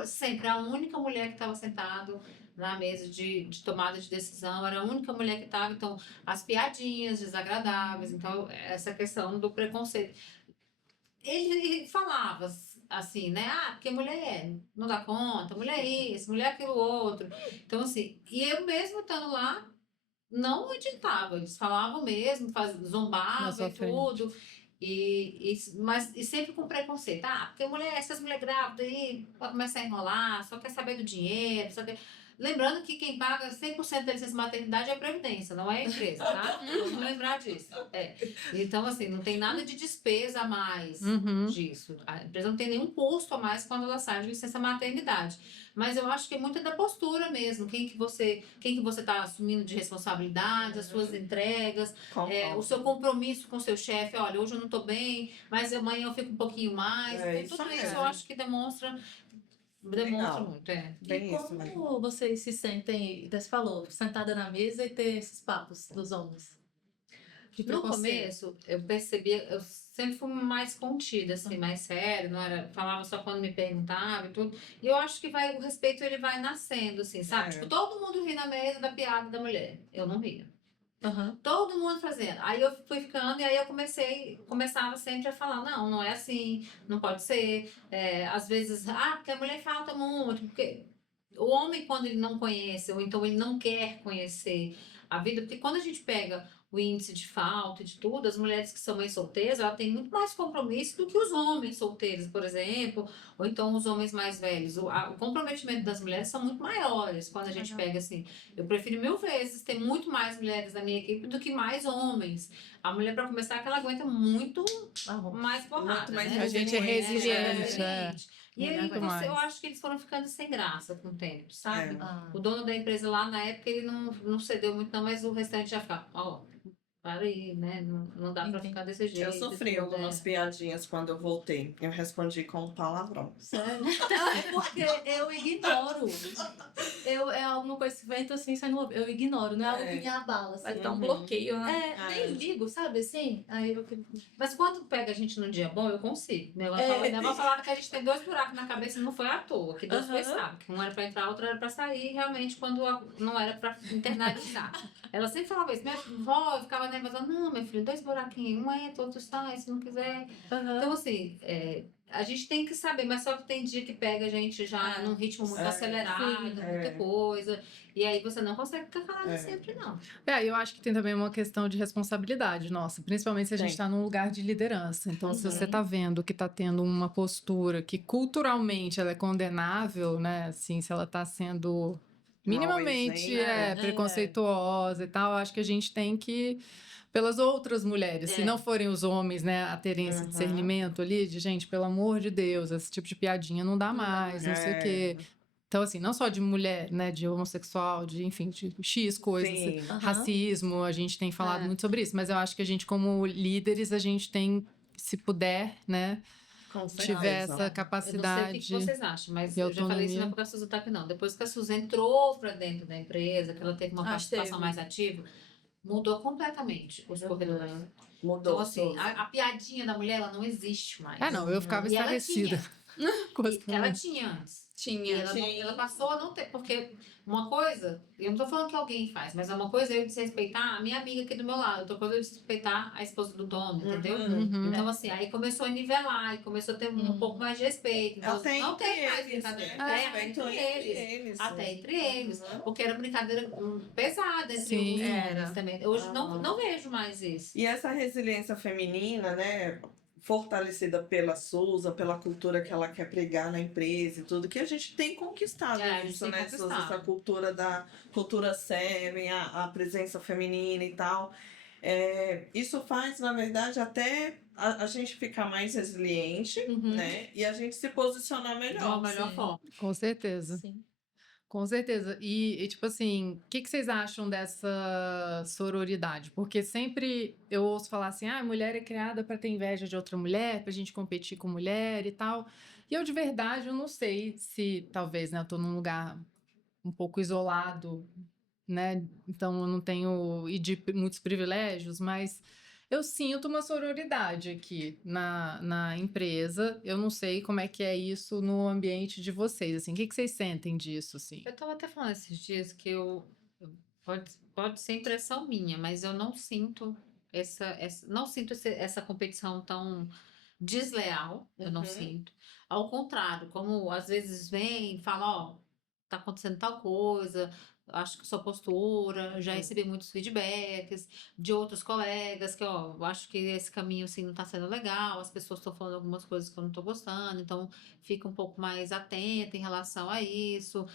sempre a única mulher que estava sentada na mesa de tomada de decisão, era a única mulher que estava, então, as piadinhas desagradáveis, então, essa questão do preconceito. Ele falava assim, né? Porque mulher não dá conta, mulher isso, mulher aquilo outro. Então, assim, e eu mesmo estando lá, não editava, eles falavam mesmo, Na zombavam sua e tudo. Mas sempre com preconceito. Porque essas mulheres grávidas aí, vai começar a enrolar, só quer saber do dinheiro, só quer... Lembrando que quem paga 100% da licença maternidade é a Previdência, não é a empresa, tá? Vamos lembrar disso. Então, assim, não tem nada de despesa a mais disso. A empresa não tem nenhum custo a mais quando ela sai de licença maternidade. Mas eu acho que é muito da postura mesmo. Quem que você está assumindo de responsabilidade, as suas entregas, o seu compromisso com o seu chefe. Olha, hoje eu não estou bem, mas amanhã eu fico um pouquinho mais. Tudo isso eu acho que demonstra muito. Bem E isso mesmo. como vocês se sentem, você falou, sentada na mesa e ter esses papos dos homens? De No preconceito. começo, eu percebia, eu sempre fui mais contida, assim, mais sério, não era, falava só quando me perguntava e tudo. E eu acho que o respeito ele vai nascendo, assim, sabe? Tipo, todo mundo ri na mesa da piada da mulher. Eu não ria. Todo mundo fazendo. Aí eu fui ficando e aí eu começava sempre a falar, não é assim, não pode ser. Às vezes, porque a mulher falta muito, porque o homem, quando ele não conhece, ou então ele não quer conhecer a vida, porque quando a gente pega o índice de falta e de tudo, as mulheres que são mães solteiras, ela tem muito mais compromisso do que os homens solteiros, por exemplo, ou então os homens mais velhos. O comprometimento das mulheres são muito maiores quando a gente pega assim. Eu prefiro 1000 vezes ter muito mais mulheres na minha equipe do que mais homens. A mulher, para começar, que ela aguenta muito mais porrada, Muito mais né? A gente é resiliente. resiliente. E aí, Muito mais. eu acho que eles foram ficando sem graça com o tempo, sabe? Ah. O dono da empresa lá, na época, ele não cedeu muito não, mas o restante já ficava, para aí, né? Não dá pra ficar desse jeito. Eu sofri algumas piadinhas quando eu voltei. Eu respondi com palavrão. Sério? É porque eu ignoro. É alguma coisa que vem assim, eu ignoro, não é algo que me abala. Assim. Vai dar um bloqueio, né? Nem ligo, sabe assim? Aí eu... Mas quando pega a gente num dia bom, eu consigo. Minha avó falava que a gente tem 2 buracos na cabeça e não foi à toa, que Deus foi sabe. Que um era pra entrar, outro era pra sair, realmente, quando não era pra internalizar. Ela sempre falava isso. Minha avó, eu ficava nervosa. Não, meu filho, 2 buraquinhos. Um entra, outro sai, se não quiser. Então, assim, a gente tem que saber, mas só que tem dia que pega a gente já num ritmo muito acelerado, muita coisa. E aí você não consegue ficar calada sempre, não. Eu acho que tem também uma questão de responsabilidade nossa, principalmente se a gente está num lugar de liderança. Então, se você está vendo que está tendo uma postura que culturalmente ela é condenável, né? Assim, se ela está sendo minimamente preconceituosa e tal, acho que a gente tem que, pelas outras mulheres, se não forem os homens, né, a terem esse discernimento ali de, gente, pelo amor de Deus, esse tipo de piadinha não dá mais, não sei o quê. Então, assim, não só de mulher, né, de homossexual, de, enfim, de X coisas, racismo, a gente tem falado muito sobre isso, mas eu acho que a gente, como líderes, a gente tem, se puder, né, tiver essa capacidade. Eu não sei o que vocês acham, mas eu já falei isso na época da Suzutap, não. Depois que a Suzy entrou para dentro da empresa, que ela teve uma participação mais ativa, mudou completamente os corredores. Mudou. Então, assim, a piadinha da mulher, ela não existe mais. Não, eu ficava estarrecida. Ela tinha antes. Ela passou a não ter, porque uma coisa, eu não tô falando que alguém faz, mas uma coisa é eu desrespeitar a minha amiga aqui do meu lado, outra coisa é eu desrespeitar a esposa do dono, entendeu? Então, assim, aí começou a nivelar, e começou a ter um pouco mais de respeito. Então, não tem mais brincadeira. Até entre eles. Porque era brincadeira pesada entre os homens também. Hoje não vejo mais isso. E essa resiliência feminina, né? Fortalecida pela Susan, pela cultura que ela quer pregar na empresa e tudo, que a gente tem conquistado isso, né? Essa cultura da cultura Seven, a presença feminina e tal. Isso faz, na verdade, até a gente ficar mais resiliente, né? E a gente se posicionar melhor. De uma melhor forma. Com certeza. Sim. Com certeza. E tipo assim, o que vocês acham dessa sororidade? Porque sempre eu ouço falar assim, a mulher é criada para ter inveja de outra mulher, pra gente competir com mulher e tal. E eu, de verdade, eu não sei se, talvez, né, eu tô num lugar um pouco isolado, né? Então eu não tenho muitos privilégios, mas eu sinto uma sororidade aqui na empresa. Eu não sei como é que é isso no ambiente de vocês, assim. O que vocês sentem disso, assim? Eu estava até falando esses dias que pode ser impressão minha, mas eu não sinto essa competição tão desleal, eu não sinto. Ao contrário, como às vezes vem e fala, tá acontecendo tal coisa, acho que sua postura, já recebi muitos feedbacks de outros colegas, que, ó, eu acho que esse caminho, assim, não tá sendo legal, as pessoas estão falando algumas coisas que eu não tô gostando, então fica um pouco mais atenta em relação a isso.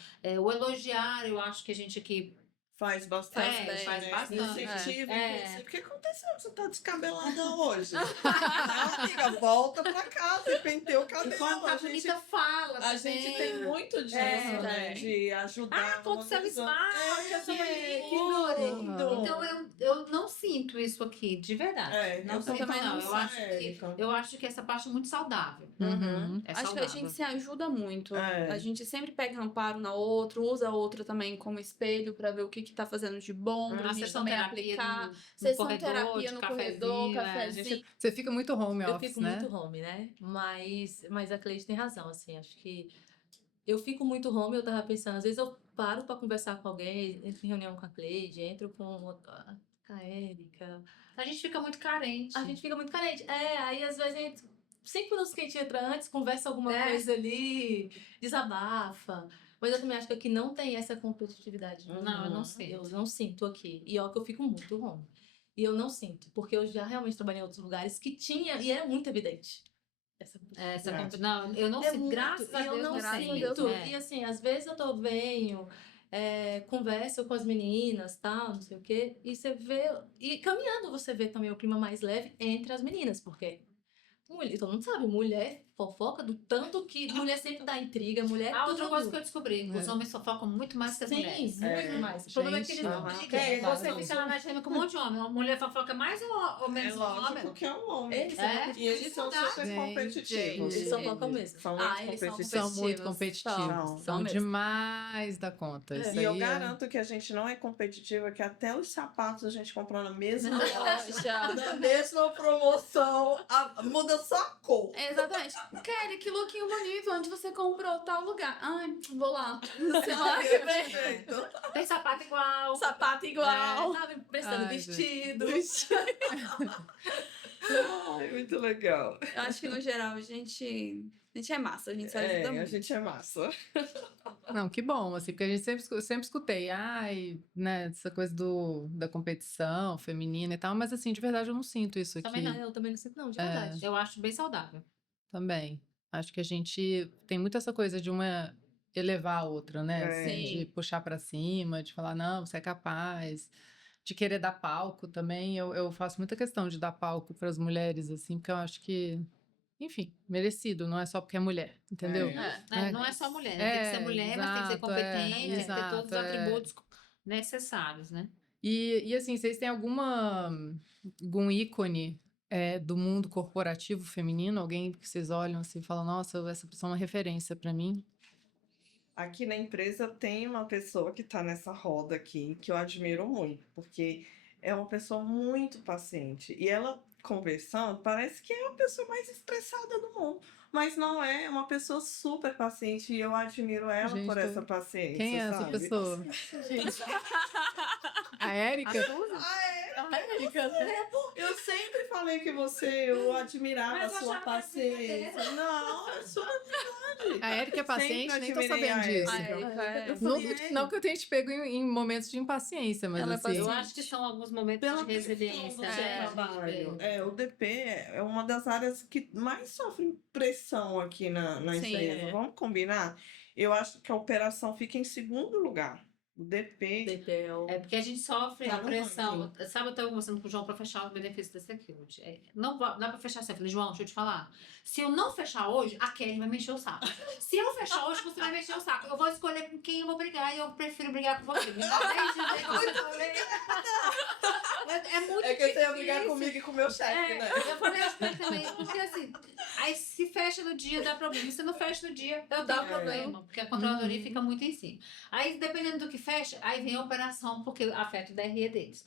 O elogiar, eu acho que a gente aqui Faz bastante. bem, faz né? bastante. Incentivo, É. inclusive. O que aconteceu? Você tá descabelada hoje. Amiga, volta pra casa e penteia o cabelo. Enquanto a Bonita fala A gente também. tem muito disso, É, né? tem. De ajudar. Todo seu valorizando. esmalte, essa que manicure. lindo! Então eu não sinto isso aqui, de verdade. Não eu sinto, também não não. sinto. Eu acho que essa parte é muito saudável. Uhum. É Acho que saudável. a gente se ajuda muito. É. A gente sempre pega amparo na outra, usa a outra também como espelho pra ver o que tá fazendo de bom, pra A gente sessão também terapia aplicar. no Sessão corredor, terapia de no corredor, cafezinho. Você fica muito home Eu office, fico né? muito home, né? Mas a Cleide tem razão, assim, acho que eu fico muito home, eu tava pensando, às vezes eu paro pra conversar com alguém, entro em reunião com a Cleide, entro com a Érica. A gente fica muito carente. A gente fica muito carente. Aí às vezes a gente, 5 minutos que a gente entra antes, conversa alguma É. coisa ali, desabafa. Mas eu também acho que aqui não tem essa competitividade. Não, eu não sinto. Eu não sinto aqui. E ó, que eu fico muito home. E eu não sinto, porque eu já realmente trabalhei em outros lugares que tinha, e era muito evidente. Não, eu não É sinto. muito, Graças a e eu Deus, não não sinto. sinto. E assim, às vezes eu venho, converso com as meninas, tal, não sei o quê, e você vê, e caminhando você vê também o clima mais leve entre as meninas, porque todo mundo sabe, mulher fofoca do tanto que mulher sempre dá intriga, mulher Outra tudo. coisa que eu descobri, os homens fofocam muito mais que as mulheres. Sim, muito mais. O problema é que eles não Gente, brigam. Você fica lá na gema com um monte de homem. Uma mulher fofoca mais ou É menos um lógico homem? que é um homem. Eles são muito E eles são super Gente, competitivos. Eles são mesmo. São muito eles são competitivos. São muito competitivos. competitivos. São São mesmo. demais da conta. Isso E eu aí garanto que a gente não é competitiva, que até os sapatos a gente comprou na mesma Poxa. na mesma promoção. Muda só a cor. Exatamente. Kelly, que lookinho bonito. Onde você comprou tal lugar? Ai, vou lá. Semana que vem. Perfeito. Tem sapato igual. Sapato igual. Tava emprestando Ai, vestido. Ai, muito legal. Eu acho que no geral a gente é massa, a gente se ajuda muito. A gente é massa. Não, que bom, assim, porque a gente sempre escutei, né, essa coisa da competição feminina e tal, mas assim, de verdade eu não sinto isso aqui. Eu também não sinto, não, de verdade. Eu acho bem saudável. Também. Acho que a gente tem muito essa coisa de uma elevar a outra, né? Assim, Sim. de puxar pra cima, de falar, não, você é capaz, de querer dar palco também. Eu faço muita questão de dar palco para as mulheres, assim, porque eu acho que, enfim, merecido, não é só porque é mulher, entendeu? Não é só mulher, né? Tem que ser mulher, mas tem que ser competente, tem que ter todos os atributos necessários, né? E assim, vocês têm algum ícone do mundo corporativo feminino? Alguém que vocês olham assim e falam, nossa, essa pessoa é uma referência para mim? Aqui na empresa tem uma pessoa que está nessa roda aqui, que eu admiro muito, porque é uma pessoa muito paciente. E ela, conversando, parece que é a pessoa mais estressada do mundo. Mas não é uma pessoa super paciente e eu admiro ela Gente, por essa paciência. Quem é essa sabe? pessoa? A Érica? Eu sempre falei que eu admirava Mas a eu sua achava que era paciência. Não, é sua verdade. A Érica é paciente, Sempre nem tô admirei sabendo a disso. Érica. Não que eu tenha te pego em momentos de impaciência, mas Ela é assim... paciente. Eu acho que são alguns momentos Pela de resiliência. questão do né? seu trabalho. O DP é uma das áreas que mais sofre pressão aqui na Sim, empresa. Vamos combinar? Eu acho que a operação fica em segundo lugar. O DP. É porque a gente sofre Tá a no pressão. Sabe, eu estava conversando com o João para fechar os benefícios da Security. Não dá para fechar assim. Eu falei, João, deixa eu te falar. Se eu não fechar hoje, a Kelly vai mexer o saco. Se eu fechar hoje, você vai mexer o saco. Eu vou escolher com quem eu vou brigar e eu prefiro brigar com você. Me dá 10 dias aí que você falei. É muito É que você ia difícil. brigar comigo e com o meu chefe, né? Eu falei isso pra ele também, porque assim, aí se fecha no dia, dá problema. Se não fecha no dia, dá problema. Porque a controladoria fica muito em cima. Aí, dependendo do que fecha, aí vem a operação, porque afeta o DRE deles.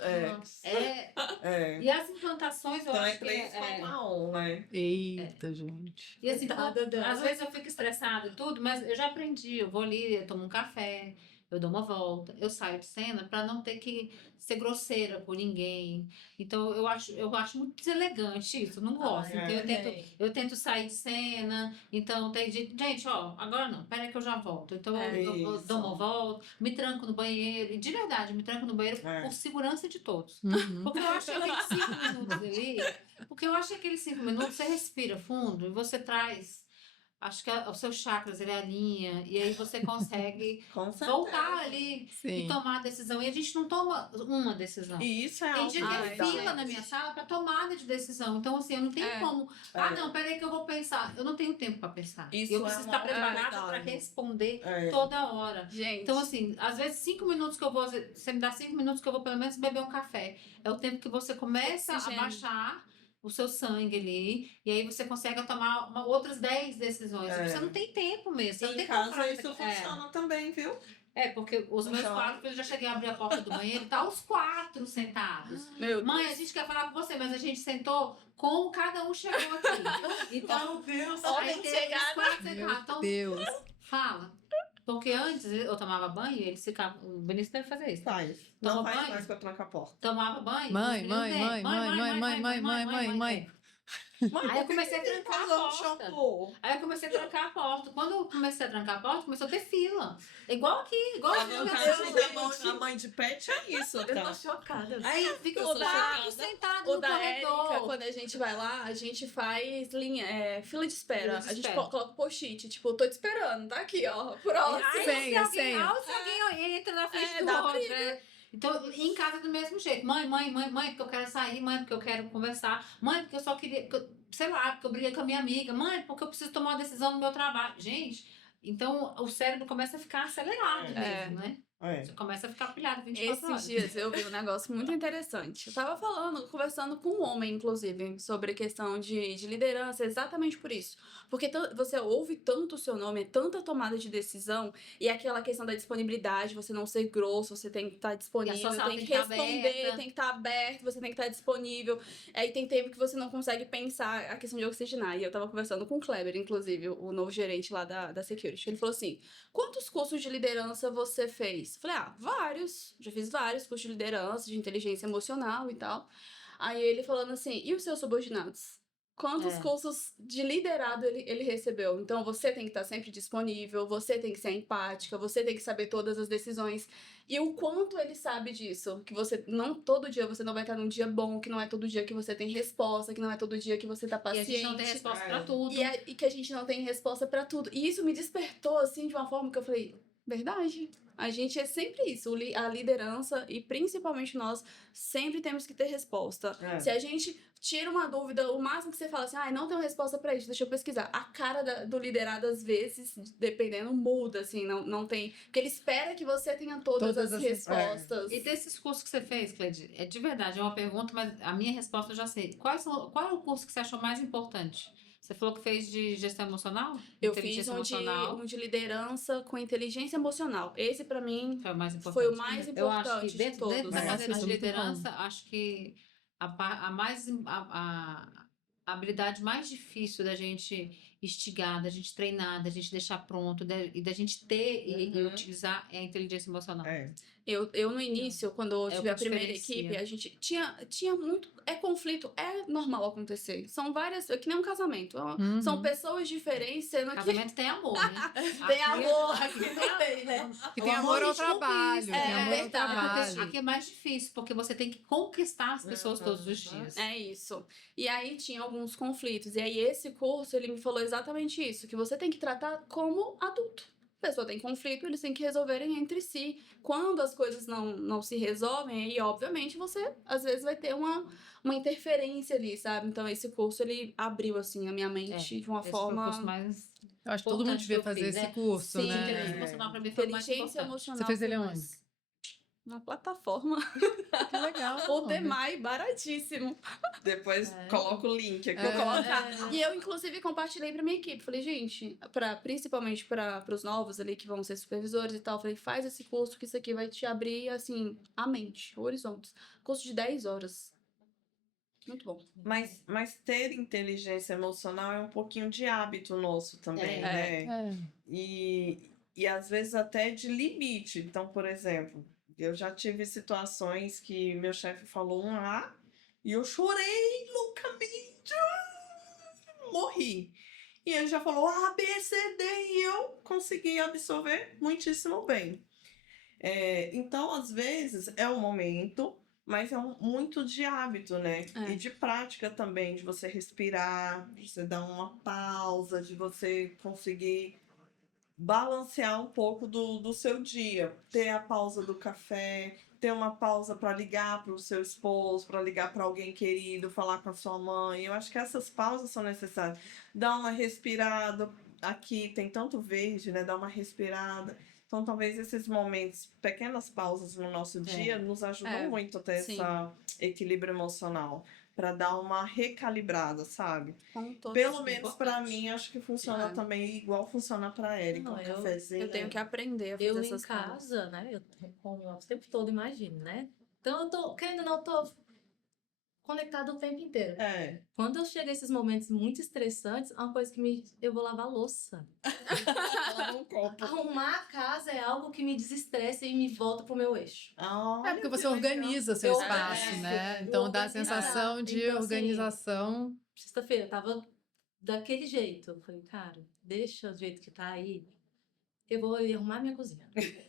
E as implantações, eu Então acho é que 3 contra 1, né? Eita, gente. E assim, Coitada dela. às vezes eu fico estressada e tudo, mas eu já aprendi. Eu vou ali, eu tomo um café, eu dou uma volta, eu saio de cena para não ter que ser grosseira com ninguém. Então, eu acho muito deselegante isso, eu não gosto. Ah, Então, é. eu tento sair de cena, então tem gente, ó, agora não, peraí que eu já volto. Então, eu Isso. dou uma volta, me tranco no banheiro, e de verdade, me tranco no banheiro por segurança de todos. Uhum. Porque eu acho que aqueles 5 minutos ali, porque eu acho que aqueles 5 minutos você respira fundo e você traz, acho que os seus chakras ele alinha e aí você consegue Com voltar certeza. ali e Sim. tomar a decisão. E a gente não toma uma decisão. E isso é Tem algo dia que é verdade. fila na minha sala para tomada de decisão. Então, assim, eu não tenho como. Ah, não, peraí que eu vou pensar. Eu não tenho tempo para pensar. Isso eu é preciso uma estar preparada para verdade. responder É. toda hora. Gente, Então, assim, às vezes 5 minutos que eu vou. Você me dá 5 minutos que eu vou pelo menos beber um café. É o tempo que você começa a Oxigênio. baixar o seu sangue ali, e aí você consegue tomar outras 10 decisões. É. Você não tem tempo mesmo. Você não Em tem como casa falar isso isso. funciona também, viu? Porque os meus Funciona. 4 filhos, eu já cheguei a abrir a porta do banheiro, tá os 4 sentados. meu Mãe, a Deus. gente quer falar com você, mas a gente sentou como cada um chegou aqui. Então, Deus. Ordem aí de tem chegada. os 4 Meu sentados. Então, Deus. fala. Porque antes eu tomava banho e eles ficavam. O Benício deve fazer isso. Faz. Não Toma faz banho? mais que eu tranco a porta. Tomava banho. Mãe, meu filho mãe, vem. mãe. Aí eu comecei a trancar a Usando porta. shampoo. Aí eu comecei a trancar a porta. Quando eu comecei a trancar a porta, começou a ter fila. Igual aqui, igual Tá aqui. vendo? no Caso Brasil. da mãe de pet é isso, Eu tô tá? chocada. Aí fica Eu os sou quatro chocada. sentados O no da Érica, corredor. quando a gente vai lá, a gente faz fila de espera. Fila de A gente espera. coloca post-it, tipo, tô te esperando, tá aqui, ó. Próximo. Aí Senha, se senha. alguém entra na frente do dá outro. briga. Então, em casa do mesmo jeito. Mãe, porque eu quero sair. Mãe, porque eu quero conversar. Mãe, porque eu só queria, sei lá, porque eu briguei com a minha amiga. Mãe, porque eu preciso tomar uma decisão no meu trabalho. Gente, então o cérebro começa a ficar acelerado mesmo, né? É. Você começa a ficar pilhado 24 horas. Esses dias eu vi um negócio muito interessante. Eu tava conversando com um homem, inclusive, sobre a questão de liderança, exatamente por isso. Porque você ouve tanto o seu nome, é tanta tomada de decisão, e aquela questão da disponibilidade, você não ser grosso, você tem que estar disponível, social tem que tem que tá responder, aberta. tem que estar aberto, você tem que estar disponível. Aí tem tempo que você não consegue pensar a questão de oxigenar. E eu tava conversando com o Kleber, inclusive, o novo gerente lá da Security. Ele falou assim: quantos cursos de liderança você fez? Eu falei, vários. Já fiz vários cursos de liderança, de inteligência emocional e tal. Aí ele falando assim, e os seus subordinados? Quantos cursos de liderado ele recebeu? Então, você tem que estar sempre disponível, você tem que ser empática, você tem que saber todas as decisões. E o quanto ele sabe disso? Que você não, todo dia você não vai estar num dia bom, que não é todo dia que você tem resposta, que não é todo dia que você tá E a paciente. gente não tem resposta pra tudo. E que a gente não tem resposta pra tudo. E isso me despertou, assim, de uma forma que eu falei, verdade. A gente é sempre isso, a liderança e principalmente nós sempre temos que ter resposta. Se a gente tira uma dúvida, o máximo que você fala assim, não tenho resposta pra isso, deixa eu pesquisar. A cara do liderado, às vezes, dependendo, muda, assim, não tem. Porque ele espera que você tenha todas as respostas. E desses cursos que você fez, Cleide, é de verdade, é uma pergunta, mas a minha resposta eu já sei. Qual é o curso que você achou mais importante? Você falou que fez de gestão emocional? Eu fiz um de liderança com inteligência emocional. Esse, pra mim, foi o mais importante. Foi o mais Eu acho que importante de todos. dentro da cadeira de Nossa, liderança, acho que a habilidade mais difícil da gente instigar, da gente treinar, da gente deixar pronto e da gente ter e utilizar é a inteligência emocional. Eu no início, quando eu tive a primeira diferencia. equipe, a gente tinha muito. Conflito, é normal acontecer. São várias. É que nem um casamento. São pessoas diferentes, sendo que. Casamento tem amor, né? Tem amor. Aqui tem né? Que tem amor ao trabalho. É Tem amor ao verdade. trabalho. Aqui é mais difícil, porque você tem que conquistar as pessoas todos os dias. É isso. E aí tinha alguns conflitos. E aí esse curso, ele me falou exatamente isso. Que você tem que tratar como adulto. A pessoa tem conflito, eles têm que resolverem entre si. Quando as coisas não se resolvem, aí obviamente você, às vezes, vai ter uma interferência ali, sabe? Então esse curso, ele abriu, assim, a minha mente de uma Esse forma... foi o curso mais Eu acho que todo mundo importante devia que eu fazer fiz, esse né? curso, Sim, né? Inteligência emocional pra mim foi o mais Inteligência importante. emocional. Você fez ele foi onde? mais- Na plataforma. Que legal. O Demai, baratíssimo. Depois coloca o link aqui. Vou colocar. E eu, inclusive, compartilhei pra minha equipe. Falei, gente, principalmente para os novos ali que vão ser supervisores e tal, falei, faz esse curso que isso aqui vai te abrir, assim, a mente, horizontes. Curso de 10 horas. Muito bom. Mas ter inteligência emocional é um pouquinho de hábito nosso também, né? É. E e às vezes até de limite. Então, por exemplo, eu já tive situações que meu chefe falou um A e eu chorei loucamente, morri. E ele já falou A, B, C, D e eu consegui absorver muitíssimo bem. Então, às vezes, é um momento, mas é muito de hábito, né? É. E de prática também, de você respirar, de você dar uma pausa, de você conseguir balancear um pouco do seu dia. Ter a pausa do café, ter uma pausa para ligar para o seu esposo, para ligar para alguém querido, falar com a sua mãe. Eu acho que essas pausas são necessárias. Dar uma respirada. Aqui tem tanto verde, né? Dar uma respirada. Então, talvez esses momentos, pequenas pausas no nosso dia, nos ajudam muito a ter sim. esse equilíbrio emocional. Para dar uma recalibrada, sabe? Com todo Pelo sentido. menos para mim, acho que funciona também igual funciona para Érica. Não, Um cafezinho. Eu tenho que aprender a fazer Eu em essas pausas. casa, né? Eu como o tempo todo, imagino, né? Então eu tô, querendo ou não, tô conectada o tempo inteiro. Quando eu chego a esses momentos muito estressantes, uma coisa que eu vou lavar louça. Um copo. Arrumar a casa é algo que me desestressa e me volta pro meu eixo. É porque você organiza seu Eu espaço, organizo, né? eu Então dá a organizo. sensação de Então, assim, organização. Sexta-feira, eu tava daquele jeito. Eu falei, cara, deixa do jeito que tá aí. Eu vou ir arrumar minha cozinha.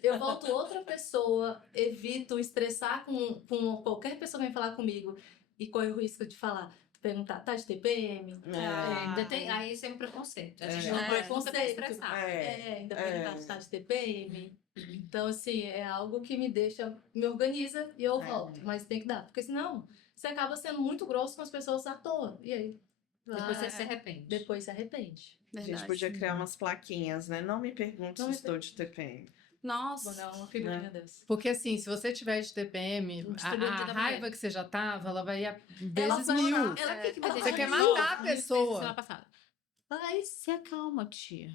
Eu volto outra pessoa, evito estressar com qualquer pessoa que vem falar comigo e corre o risco de falar, perguntar, tá de TPM? Aí isso é um preconceito. A gente É. não É, pode nunca preconceito. ter estressado. Ainda perguntar se tá de TPM. Então, assim, é algo que me deixa, me organiza e eu volto. Mas tem que dar, porque senão você acaba sendo muito grosso com as pessoas à toa. E aí? Depois você se arrepende. Depois se arrepende. A gente Verdade. podia criar umas plaquinhas, né? Não me pergunte Não se me estou de TPM. Vou Nossa. dar uma figurinha dessa. Porque assim, se você tiver de TPM, Distribui a toda a raiva mulher. que você já tava, ela vai Ela vezes vai- 1000. Ela aqui que me Você deixa quer nervosa, matar a me fez isso pessoa. semana passada. Ai, se acalma, tia.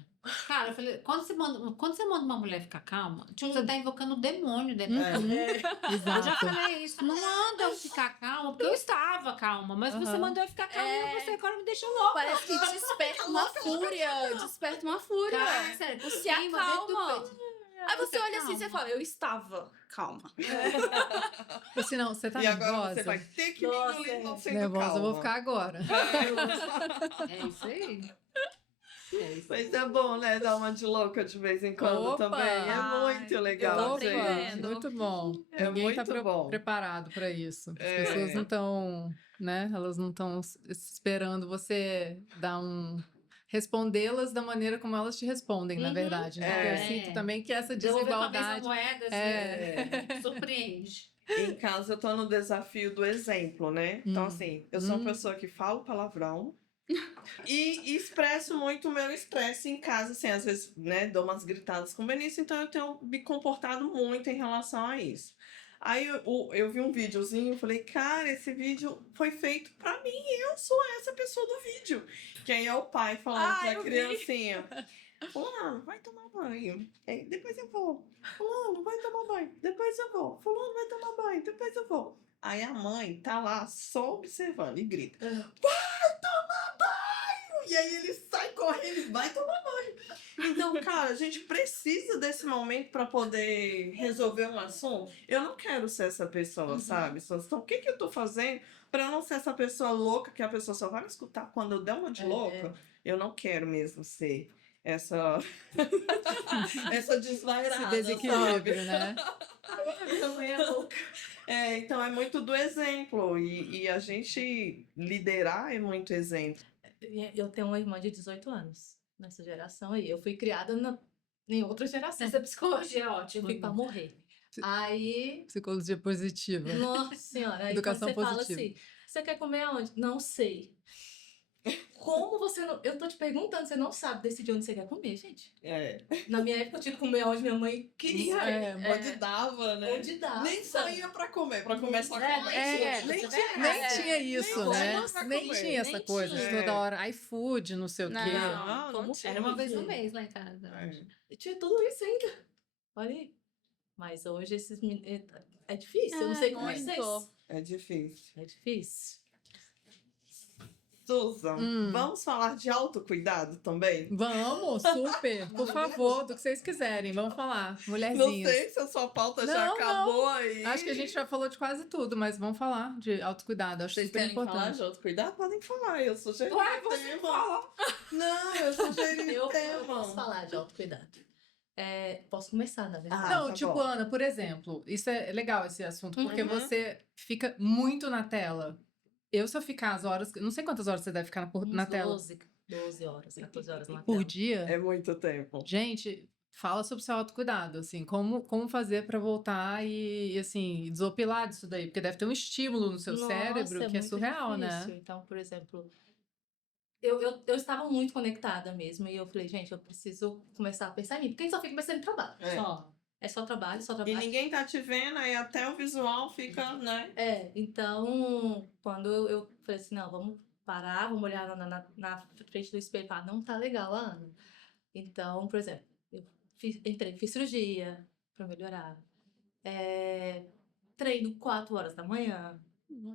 Cara, eu falei, quando você manda uma mulher ficar calma, tipo, você tá invocando o demônio dentro dela. Eu já Exato. falei isso, não manda eu ficar calma, porque eu estava calma, mas você Aham. mandou eu ficar calma e você agora me deixou louca. Parece que desperta uma fúria. Desperta uma fúria. Cara, sério, Você queima dentro do acalma. peito. Aí você olha assim e calma. você fala, eu estava calma. Assim, não, você tá E agora nervosa? você vai ter que me Nossa, engolir não sendo Nervosa, calma. eu vou ficar agora. É isso aí. Mas é bom, né? Dar uma de louca de vez em quando Opa! também. É muito legal, tô gente. aprendendo. Muito bom. É Ninguém tá muito bom. preparado para isso. As É. pessoas não estão, né? Elas não estão esperando você dar respondê-las da maneira como elas te respondem, na Uhum. verdade, né? Porque eu É. sinto também que essa Devolver com a mesma desigualdade moeda, é. surpreende. Em casa eu tô no desafio do exemplo, né? Então, assim, eu sou uma pessoa que falo palavrão e expresso muito o meu estresse em casa, assim, às vezes, né, dou umas gritadas com o Benício, então eu tenho me comportado muito em relação a isso. Aí eu vi um videozinho e falei, cara, esse vídeo foi feito pra mim, eu sou essa pessoa do vídeo. Que aí é o pai falando pra eu vi. criancinha. Fulano, vai tomar banho. Aí, depois eu vou. Fulano, vai tomar banho. Depois eu vou. Fulano, vai tomar banho. Depois eu vou. Aí a mãe tá lá só observando e grita. Vai tomar banho! E aí ele sai correndo e vai tomar banho. Então, cara, a gente precisa desse momento pra poder resolver um assunto. Eu não quero ser essa pessoa, sabe? Então, o que eu tô fazendo pra eu não ser essa pessoa louca que a pessoa só vai me escutar quando eu der uma de louca? Eu não quero mesmo ser essa desvairada, Esse desequilíbrio, sabe? né? Também é louca. Então é muito do exemplo e a gente liderar é muito exemplo. Eu tenho uma irmã de 18 anos nessa geração aí. Eu fui criada em outra geração. Essa psicologia é Eu ótima. fui pra morrer. Aí, Psicologia positiva. nossa senhora, aí Educação quando você fala positiva. assim, você quer comer aonde? Não sei. Como você não... Eu tô te perguntando, você não sabe decidir onde você quer comer, gente. Na minha época eu tinha que comer onde minha mãe queria. Onde dava, né? Onde dá. Nem saía pra comer só É, comer. nem tinha- Nem tinha isso, nem né? tinha pra Nem comer. tinha essa Nem coisa de tinha. toda hora iFood, não sei o quê. Não. Não Era uma vez no tinha. mês lá em casa. Eu tinha tudo isso ainda. Olha aí. Mas hoje é difícil. Eu não sei como é que muito. vocês... É difícil. É difícil. Susan, vamos falar de autocuidado também? Vamos, super. Por favor, do que vocês quiserem. Vamos falar. Não Mulherzinhas. sei se a sua pauta já Não, acabou aí. Acho que a gente já falou de quase tudo, mas vamos falar de autocuidado. Acho Vocês super querem falar importante. de autocuidado? Podem falar, eu sugeri Ué, o você tema. fala. Não, eu sugeri Eu o tema. posso falar de autocuidado. Posso começar, na verdade. Ah, Não, tá tipo, bom. Ana, por exemplo, isso é legal esse assunto, porque Uhum. você fica muito na tela. Se eu ficar as horas, não sei quantas horas você deve ficar na Uns tela 12 horas, 14 horas na por tela. dia. É muito tempo. Gente, fala sobre o seu autocuidado, assim, como fazer pra voltar e, assim, desopilar disso daí, porque deve ter um estímulo no seu cérebro que é muito surreal, difícil. né? Então, por exemplo, eu estava muito conectada mesmo, e eu falei, gente, eu preciso começar a pensar em mim, porque a gente só fica pensando em trabalho. É. Só. É só trabalho, só E trabalho. ninguém tá te vendo, aí até o visual fica, né? Então, quando eu falei assim, não, vamos parar, vamos olhar na frente do espelho e falar, não tá legal, Ana. Então, por exemplo, eu fiz cirurgia pra melhorar. Treino 4 horas da manhã.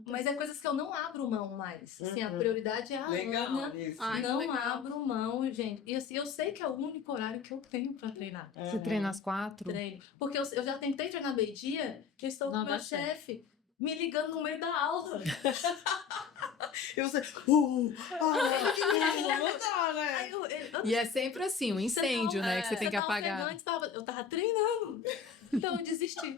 Mas é coisas que eu não abro mão mais. Assim, a Uhum. prioridade é a Legal Ana. isso. Ai, que Não legal. abro mão, gente. E assim, eu sei que é o único horário que eu tenho pra treinar. Você treina às 4? Treino. Porque eu já tentei treinar meio-dia, que eu estou Não com meu dá certo. chefe me ligando no meio da aula. E você. Não dá, né? Aí E é sempre assim, um incêndio, né? Que você tem que apagar. Eu tava treinando. Então eu desisti.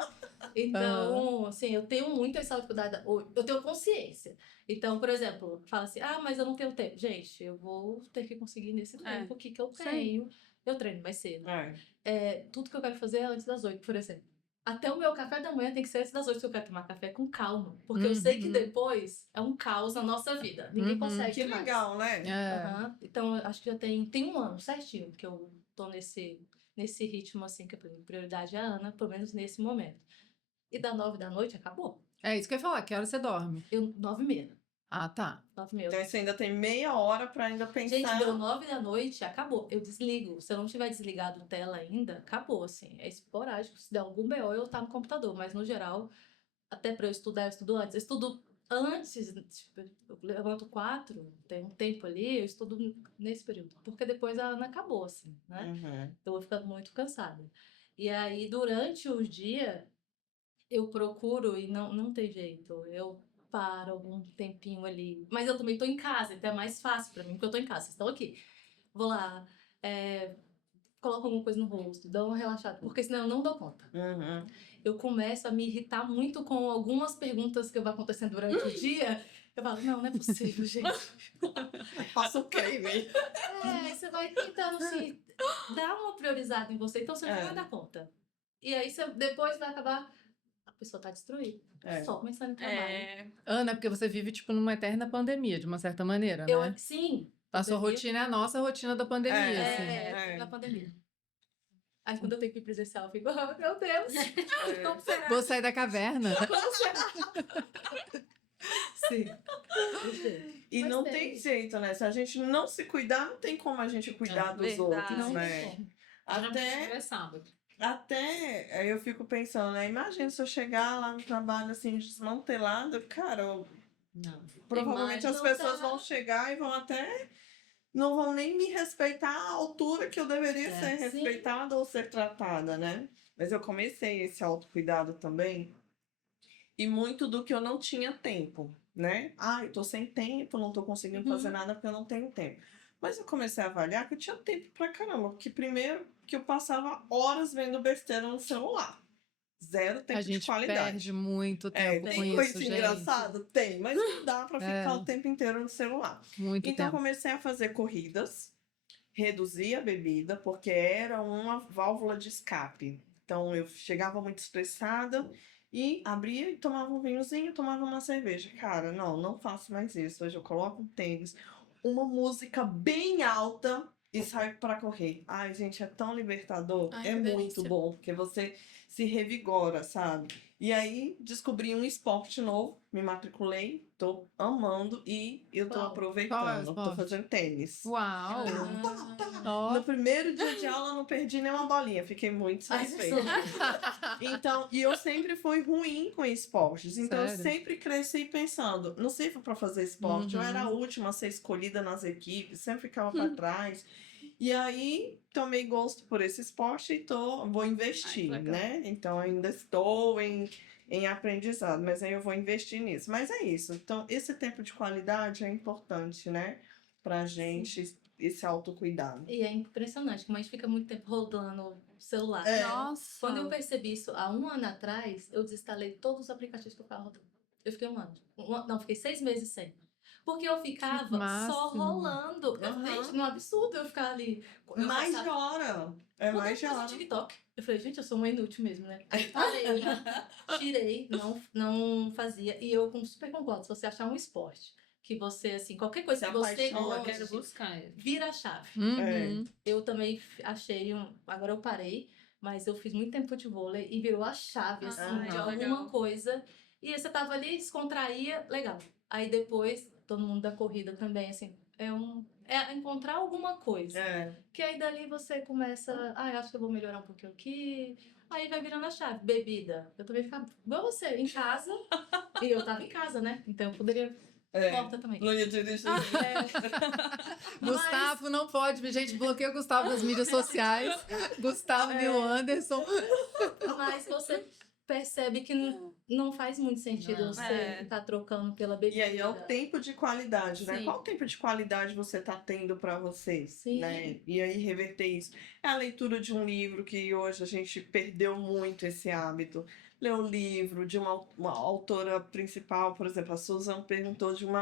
Então, assim, eu tenho muito essa autocuidado. Eu tenho consciência. Então, por exemplo, fala assim, mas eu não tenho tempo. Gente, eu vou ter que conseguir nesse tempo que eu tenho. Eu treino mais cedo. Tudo que eu quero fazer é antes das 8, por exemplo. Até o meu café da manhã tem que ser antes das 8, se eu quero tomar café com calma. Porque eu sei que depois é um caos na nossa vida. Ninguém consegue Que mais. legal, né? Aham. Então, eu acho que já tem um ano certinho que eu tô nesse ritmo, assim, que a prioridade é a Ana, pelo menos nesse momento. E da 9 da noite, acabou. É isso que eu ia falar, que hora você dorme? 9h30. Ah, tá. 9h30. Então você ainda tem meia hora pra ainda pensar. Gente, deu 9 da noite, acabou. Eu desligo. Se eu não tiver desligado tela ainda, acabou, assim. É esporádico. Se der algum BO, eu tá no computador. Mas, no geral, até pra eu estudo antes. Eu estudo antes, tipo, eu levanto 4, tem um tempo ali, eu estudo nesse período. Porque depois a Ana acabou, assim, né? Uhum. Então, eu vou ficando muito cansada. E aí, durante o dia, eu procuro, e não tem jeito, eu paro algum tempinho ali. Mas eu também tô em casa, então é mais fácil pra mim, porque eu tô em casa, vocês estão aqui. Vou lá, coloco alguma coisa no rosto, dou uma relaxada, porque senão eu não dou conta. Uhum. Eu começo a me irritar muito com algumas perguntas que vão acontecendo durante o dia. Eu falo, não é possível, gente. Passa o creme. Você vai tentando assim, dar uma priorizada em você, então você não vai dar conta. E aí você depois vai acabar, a pessoa tá destruída. Só pensando em trabalho. Ana, porque você vive, tipo, numa eterna pandemia, de uma certa maneira, né? Sim. A sua rotina é a nossa rotina da pandemia, assim. Na pandemia. Aí quando eu tenho que ir presencial, eu fico, meu Deus, como será? Vou sair da caverna. Sim. E Mas não tem jeito, né? Se a gente não se cuidar, não tem como a gente cuidar dos verdade. outros, Não né? tem como. Até, É sábado. aí eu fico pensando, né? Imagina se eu chegar lá no trabalho assim, desmantelada, cara, Não. provavelmente as pessoas vão chegar e vão até. Não vão nem me respeitar a altura que eu deveria ser sim. respeitada ou ser tratada, né? Mas eu comecei esse autocuidado também. E muito do que eu não tinha tempo, né? Eu tô sem tempo, não tô conseguindo fazer nada porque eu não tenho tempo. Mas eu comecei a avaliar que eu tinha tempo pra caramba. Porque primeiro que eu passava horas vendo besteira no celular. Zero tempo A de gente qualidade. perde muito tempo com Tem isso, coisa gente. engraçada? Tem, mas não dá pra ficar o tempo inteiro no celular. Muito Então eu tempo. comecei a fazer corridas, reduzir a bebida, porque era uma válvula de escape. Então eu chegava muito estressada e abria e tomava um vinhozinho, tomava uma cerveja. Cara, não faço mais isso. Hoje eu coloco um tênis, uma música bem alta e saio para correr. Ai, gente, é tão libertador. Ai, É que muito delícia. bom, porque você se revigora, sabe? E aí descobri um esporte novo, me matriculei, tô amando e eu tô Qual? Qual é o aproveitando. Tô esporte? fazendo tênis. Uau! Ah, No Ó. primeiro dia de aula eu não perdi nenhuma bolinha, fiquei muito ai, satisfeita. Então, e eu sempre fui ruim com esportes. Então, eu Sério? sempre cresci pensando, não sirvo para fazer esporte. Eu era a Uhum. última a ser escolhida nas equipes, sempre ficava para trás. E aí, tomei gosto por esse esporte e vou investir, legal. né? Então, ainda estou em aprendizado, mas aí eu vou investir nisso. Mas é isso. Então, esse tempo de qualidade é importante, né? Pra gente, esse autocuidado. E é impressionante como a gente fica muito tempo rodando o celular. É. Nossa. Quando eu percebi isso há 1 ano atrás, eu desinstalei todos os aplicativos que eu ficava rodando. Eu fiquei 1 ano. Não, fiquei 6 meses sem. Porque eu ficava só máximo. rolando. Aham. Gente, um absurdo eu ficar ali. Eu Mais de passava- hora. É Quando mais de eu faço hora. TikTok, eu falei, gente, eu sou uma inútil mesmo, né? Aí parei, tirei, não fazia. E eu super concordo, se você achar um esporte que você, assim, qualquer coisa Se que você apaixona, Eu quero goste, buscar. vira a chave. Uhum. Eu também achei agora eu parei, mas eu fiz muito tempo futevôlei e virou a chave, assim, Ah, de legal. alguma coisa. E você tava ali, descontraía, legal. Aí depois, todo mundo da corrida também, assim, é encontrar alguma coisa. É. Que aí dali você começa, acho que eu vou melhorar um pouquinho aqui. Aí vai virando a chave. Bebida. Eu também ficava igual você, em casa. E eu tava em casa, né? Então eu poderia. É. Corta também. Não ia dirigir. Gustavo não pode, gente, bloqueia o Gustavo das mídias sociais. Gustavo Nilo Anderson. Mas você percebe que não faz muito sentido Não. você É. estar trocando pela bebida. E aí é o tempo de qualidade, né? Sim. Qual tempo de qualidade você tá tendo para você, Sim. né? E aí reverter isso. É a leitura de um livro que hoje a gente perdeu muito esse hábito. Ler um livro de uma autora principal, por exemplo, a Susan perguntou de um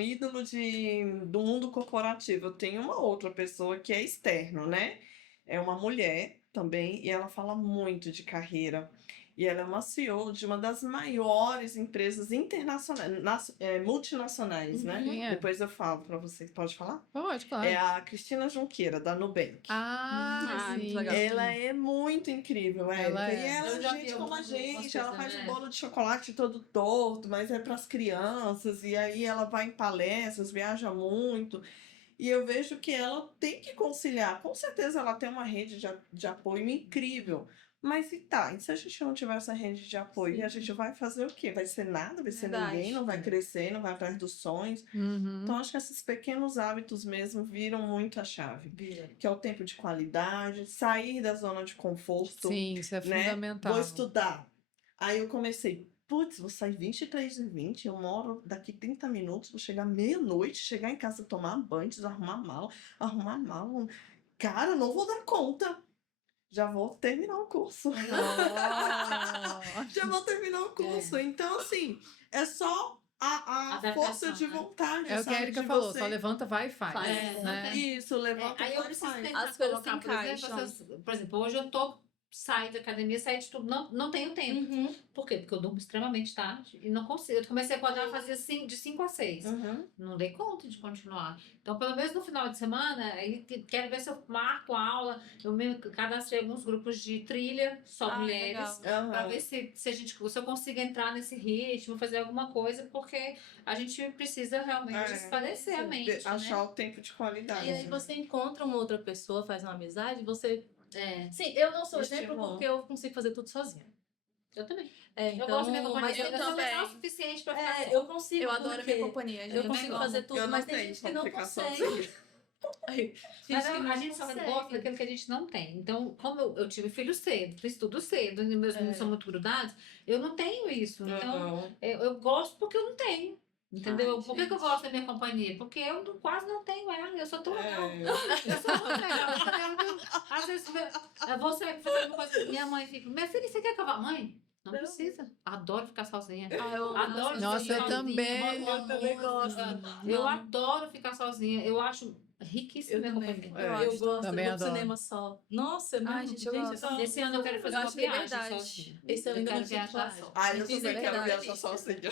ídolo do mundo corporativo. Eu tenho uma outra pessoa que é externo, né? É uma mulher também e ela fala muito de carreira. E ela é uma CEO de uma das maiores empresas internacionais, multinacionais, né? Quem é? Depois eu falo para você. Pode falar? Pode, claro. É a Cristina Junqueira, da Nubank. Ah, muito sim. legal. Ela é muito incrível, Ela Érica. E é. ela Eu é já gente vi como a algumas gente. Ela coisas, faz um né? bolo de chocolate todo torto, mas é para as crianças. E aí ela vai em palestras, viaja muito. E eu vejo que ela tem que conciliar. Com certeza ela tem uma rede de apoio incrível. Mas e se a gente não tiver essa rede de apoio, Sim. a gente vai fazer o quê? Vai ser nada, vai ser Verdade. ninguém, não vai crescer, não vai atrás dos sonhos. Uhum. Então, acho que esses pequenos hábitos mesmo viram muito a chave. Vira. Que é o tempo de qualidade, sair da zona de conforto, Sim, isso é né? fundamental. Vou estudar. Aí eu comecei, vou sair 23h20, eu moro daqui 30 minutos, vou chegar meia-noite, chegar em casa, tomar banho, arrumar mala. Cara, não vou dar conta. Já vou terminar o curso. Oh. Já vou terminar o curso. Então, assim, é só a Adaptação, força de né? vontade, É o que a sabe? Erika de falou, você... só levanta, vai e faz. Faz. Né? Isso, levanta Aí e eu vai e preciso faz. tentar As coisas colocar, se por exemplo, encaixam. por exemplo, hoje eu saio da academia, saio de tudo, não tenho tempo. Uhum. Por quê? Porque eu durmo extremamente tarde e não consigo. Eu comecei a acordar fazia de 5 a 6. Uhum. Não dei conta de continuar. Então, pelo menos no final de semana, aí quero ver se eu marco a aula. Eu me cadastrei em alguns grupos de trilha, só Ah, mulheres. legal. Pra ver se eu consigo entrar nesse ritmo, fazer alguma coisa, porque a gente precisa realmente esparecer a mente, Achar né? o tempo de qualidade. E aí né? você encontra uma outra pessoa, faz uma amizade, você. É, Sim, eu não sou exemplo Estimula. porque eu consigo fazer tudo sozinha. eu também. É, Eu então, gosto da minha companhia, mas eu eu sou também. legal o suficiente pra ficar é, só. eu consigo. Eu adoro a porque minha companhia, gente. Eu consigo fazer tudo, Eu não mas tem tenho gente que como não ficar consegue. sozinha. Gente Mas que não a gente só consegue. gosta daquilo que a gente não tem. Então, como eu tive filho cedo, fiz tudo cedo, e meus meninos são muito grudados, eu não tenho isso. Então, Uhum. eu gosto porque eu não tenho. Entendeu? Ai, Por que eu gente. gosto da minha companhia? Porque eu quase não tenho ela, eu sou tão legal. É. Eu sou tão legal. Entendeu? Às vezes eu vou sair fazer alguma coisa, minha mãe fica, minha filha, você quer cavar? Mãe? Não precisa. Adoro ficar sozinha. Ah, eu Adoro Nossa, ficar eu sozinha, também. boto uma Eu também música. gosto. Eu adoro ficar sozinha. Eu acho riquíssima Eu minha também. companhia. É. acho Eu gosto, Também eu vou pro adoro. cinema só. Nossa, não, Ai, gente, eu gosto. Esse ano eu quero fazer Eu uma acho viagem liberdade. sozinha. Esse eu ainda quero não tive viajar coragem. só. Ah, eu Fiz também quero liberdade. viajar sozinha.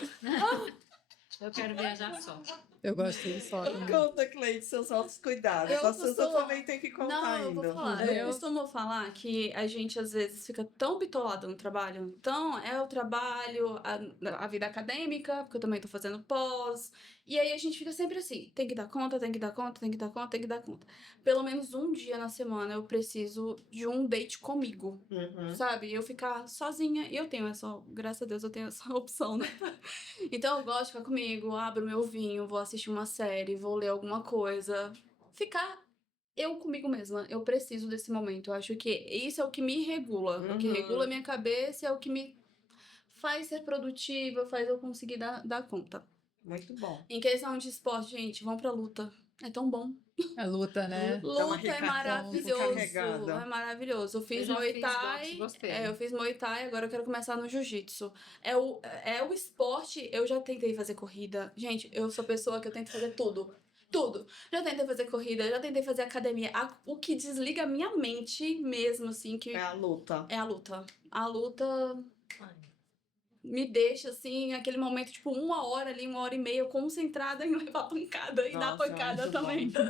Eu quero viajar só. Eu gosto de só também. Conta, Cleide, seus autocuidados. Eu A Suza costumo- também tem que contar Não, eu ainda. vou falar. Os Eu meus- costumo falar que a gente às vezes fica tão bitolado no trabalho. Então, é o trabalho, a vida acadêmica, porque eu também tô fazendo pós. E aí a gente fica sempre assim: tem que dar conta, tem que dar conta, tem que dar conta, tem que dar conta. Pelo menos um dia na semana eu preciso de um date comigo. Uhum. Sabe? Eu ficar sozinha. E eu tenho essa, graças a Deus, eu tenho essa opção, né? Então eu gosto de ficar comigo, abro meu vinho, vou assistir uma série, vou ler alguma coisa. Ficar eu comigo mesma. Eu preciso desse momento. Eu acho que isso é o que me regula. O que Uhum. regula a minha cabeça é o que me faz ser produtiva, faz eu conseguir dar conta. Muito bom. Em questão de esporte, gente, vão pra luta. É tão bom. A luta, né? Dá uma Luta é recarregada. maravilhoso. É maravilhoso. Eu fiz já Muay fiz Thai. boxe, gostei. Eu fiz Muay Thai, agora eu quero começar no Jiu-Jitsu. É o esporte. Eu já tentei fazer corrida. Gente, eu sou pessoa que eu tento fazer tudo. Tudo. Já tentei fazer corrida, já tentei fazer academia. O que desliga a minha mente mesmo, assim, que É a luta. é a luta. A luta me deixa, assim, aquele momento, tipo, 1 hora ali, 1 hora e meia, concentrada em levar pancada e dar Nossa, pancada muito também. bom.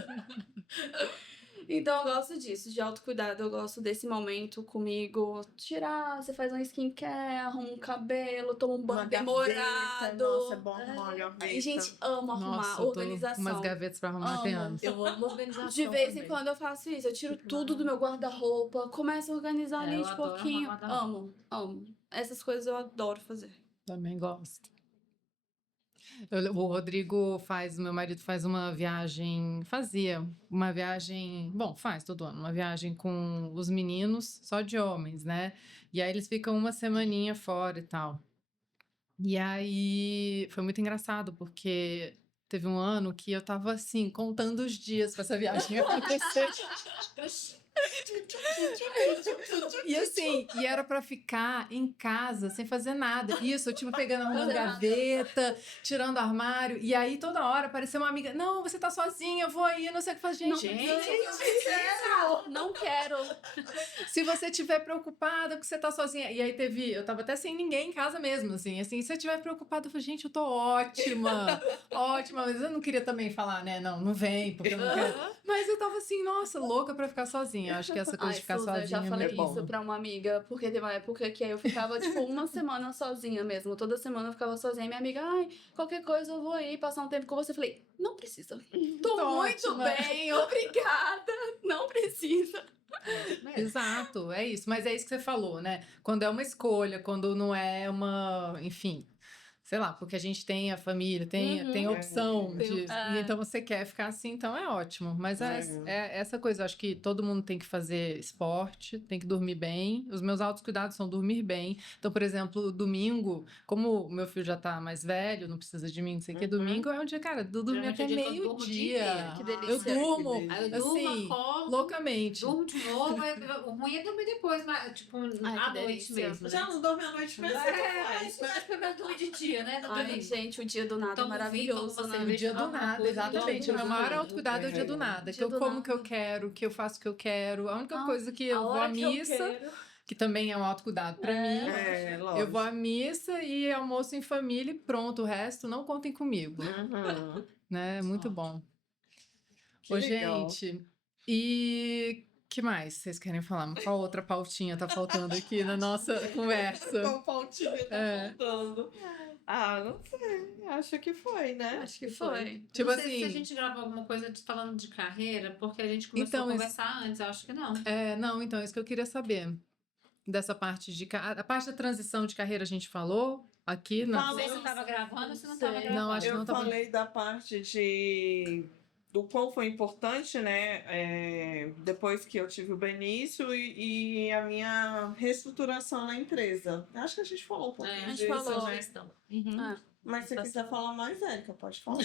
Então, eu gosto disso, de autocuidado. Eu gosto desse momento comigo. Tirar, você faz um skincare, arruma um cabelo, toma um banho Uma demorado. gaveta, nossa, é bom arrumar uma gaveta. Ai, gente, amo arrumar. Nossa, eu tô Organização. umas gavetas pra arrumar tem Amo. anos. Eu amo organização De vez em também. quando eu faço isso. Eu tiro tudo do meu guarda-roupa, começo a organizar ali Eu de adoro pouquinho. arrumar guarda-roupa. Amo. Essas coisas eu adoro fazer. Também gosto. O Rodrigo meu marido fazia uma viagem, bom, faz todo ano, uma viagem com os meninos, só de homens, né? E aí eles ficam uma semaninha fora e tal. E aí foi muito engraçado, porque teve um ano que eu tava assim, contando os dias pra essa viagem acontecer. E assim, e era pra ficar em casa sem fazer nada. Isso, eu tipo pegando, arrumando Fazer nada. gaveta, tirando armário. E aí toda hora apareceu uma amiga: não, você tá sozinha, eu vou aí, não sei o que fazer. Não, Gente, não quero. se você estiver preocupada porque você tá sozinha. E aí eu tava até sem ninguém em casa mesmo, assim. Se você estiver preocupada, eu falei: gente, eu tô ótima, ótima. Mas eu não queria também falar, né? Não vem, porque eu não quero. Mas eu tava assim, nossa, louca pra ficar sozinha. Eu acho que essa coisa de ficar Suza, eu sozinha já é falei muito bom. isso pra uma amiga, porque teve uma época que eu ficava, tipo, uma semana sozinha mesmo. Toda semana eu ficava sozinha. E minha amiga, ai, qualquer coisa eu vou aí passar um tempo com você. Eu falei, não precisa. Tô Tô muito ótima. bem, obrigada. Não precisa. Exato, é isso. Mas é isso que você falou, né? Quando é uma escolha, quando não é uma, enfim, sei lá, porque a gente tem a família, tem a Uhum. opção Tem de. opção. E então você quer ficar assim, então é ótimo. Mas é É. essa coisa, eu acho que todo mundo tem que fazer esporte, tem que dormir bem. Os meus autocuidados são dormir bem. Então, por exemplo, domingo, como o meu filho já tá mais velho, não precisa de mim, não sei o que, Uhum. domingo é um dia, cara, eu dormi Geralmente é até o dia que eu durmo o dia meio-dia. inteiro. Que Eu delícia. durmo, Aí eu durmo, assim, acordo, loucamente. durmo de novo. O ruim é dormir depois, mas, tipo, Ai, que à noite delícia. mesmo. Já não dorme à noite mesmo, você Mas faz. pelo menos dormir de dia, né? No Ai, domingo. gente, o dia do nada é Tomo vinho, maravilhoso, tomo uma né? O dia do alguma nada, coisa, exatamente. dia O meu do maior nada. autocuidado é o dia do nada. Dia Que eu do como o que eu nada. quero, que eu faço o que eu quero. A única Ah, coisa que a eu vou hora à que eu missa, quero. que também é um autocuidado pra mim. É, Eu lógico. vou à missa e almoço em família e pronto. O resto, não contem comigo. Uhum. Né? É muito bom. Que Ô, legal. gente, e que mais vocês querem falar? Qual outra pautinha tá faltando aqui na nossa conversa? Qual pautinha tá É. faltando? Ah, não sei. Acho que foi, né? Acho que foi. Tipo Não sei se a assim, gente gravou alguma coisa falando de carreira, porque a gente começou Então, a isso- conversar antes, eu acho que não. não, então, isso que eu queria saber. Dessa parte a parte da transição de carreira a gente falou aqui na. Não sei se Falamos. você estava gravando ou se não Sei. estava Não, gravando. acho que Eu não tava- falei da parte do quão foi importante, né? Depois que eu tive o Benício e a minha reestruturação na empresa. Acho que a gente falou um pouquinho A gente disso, falou. né? Uhum. Ah, Mas se você quiser falar mais, Érica, pode falar.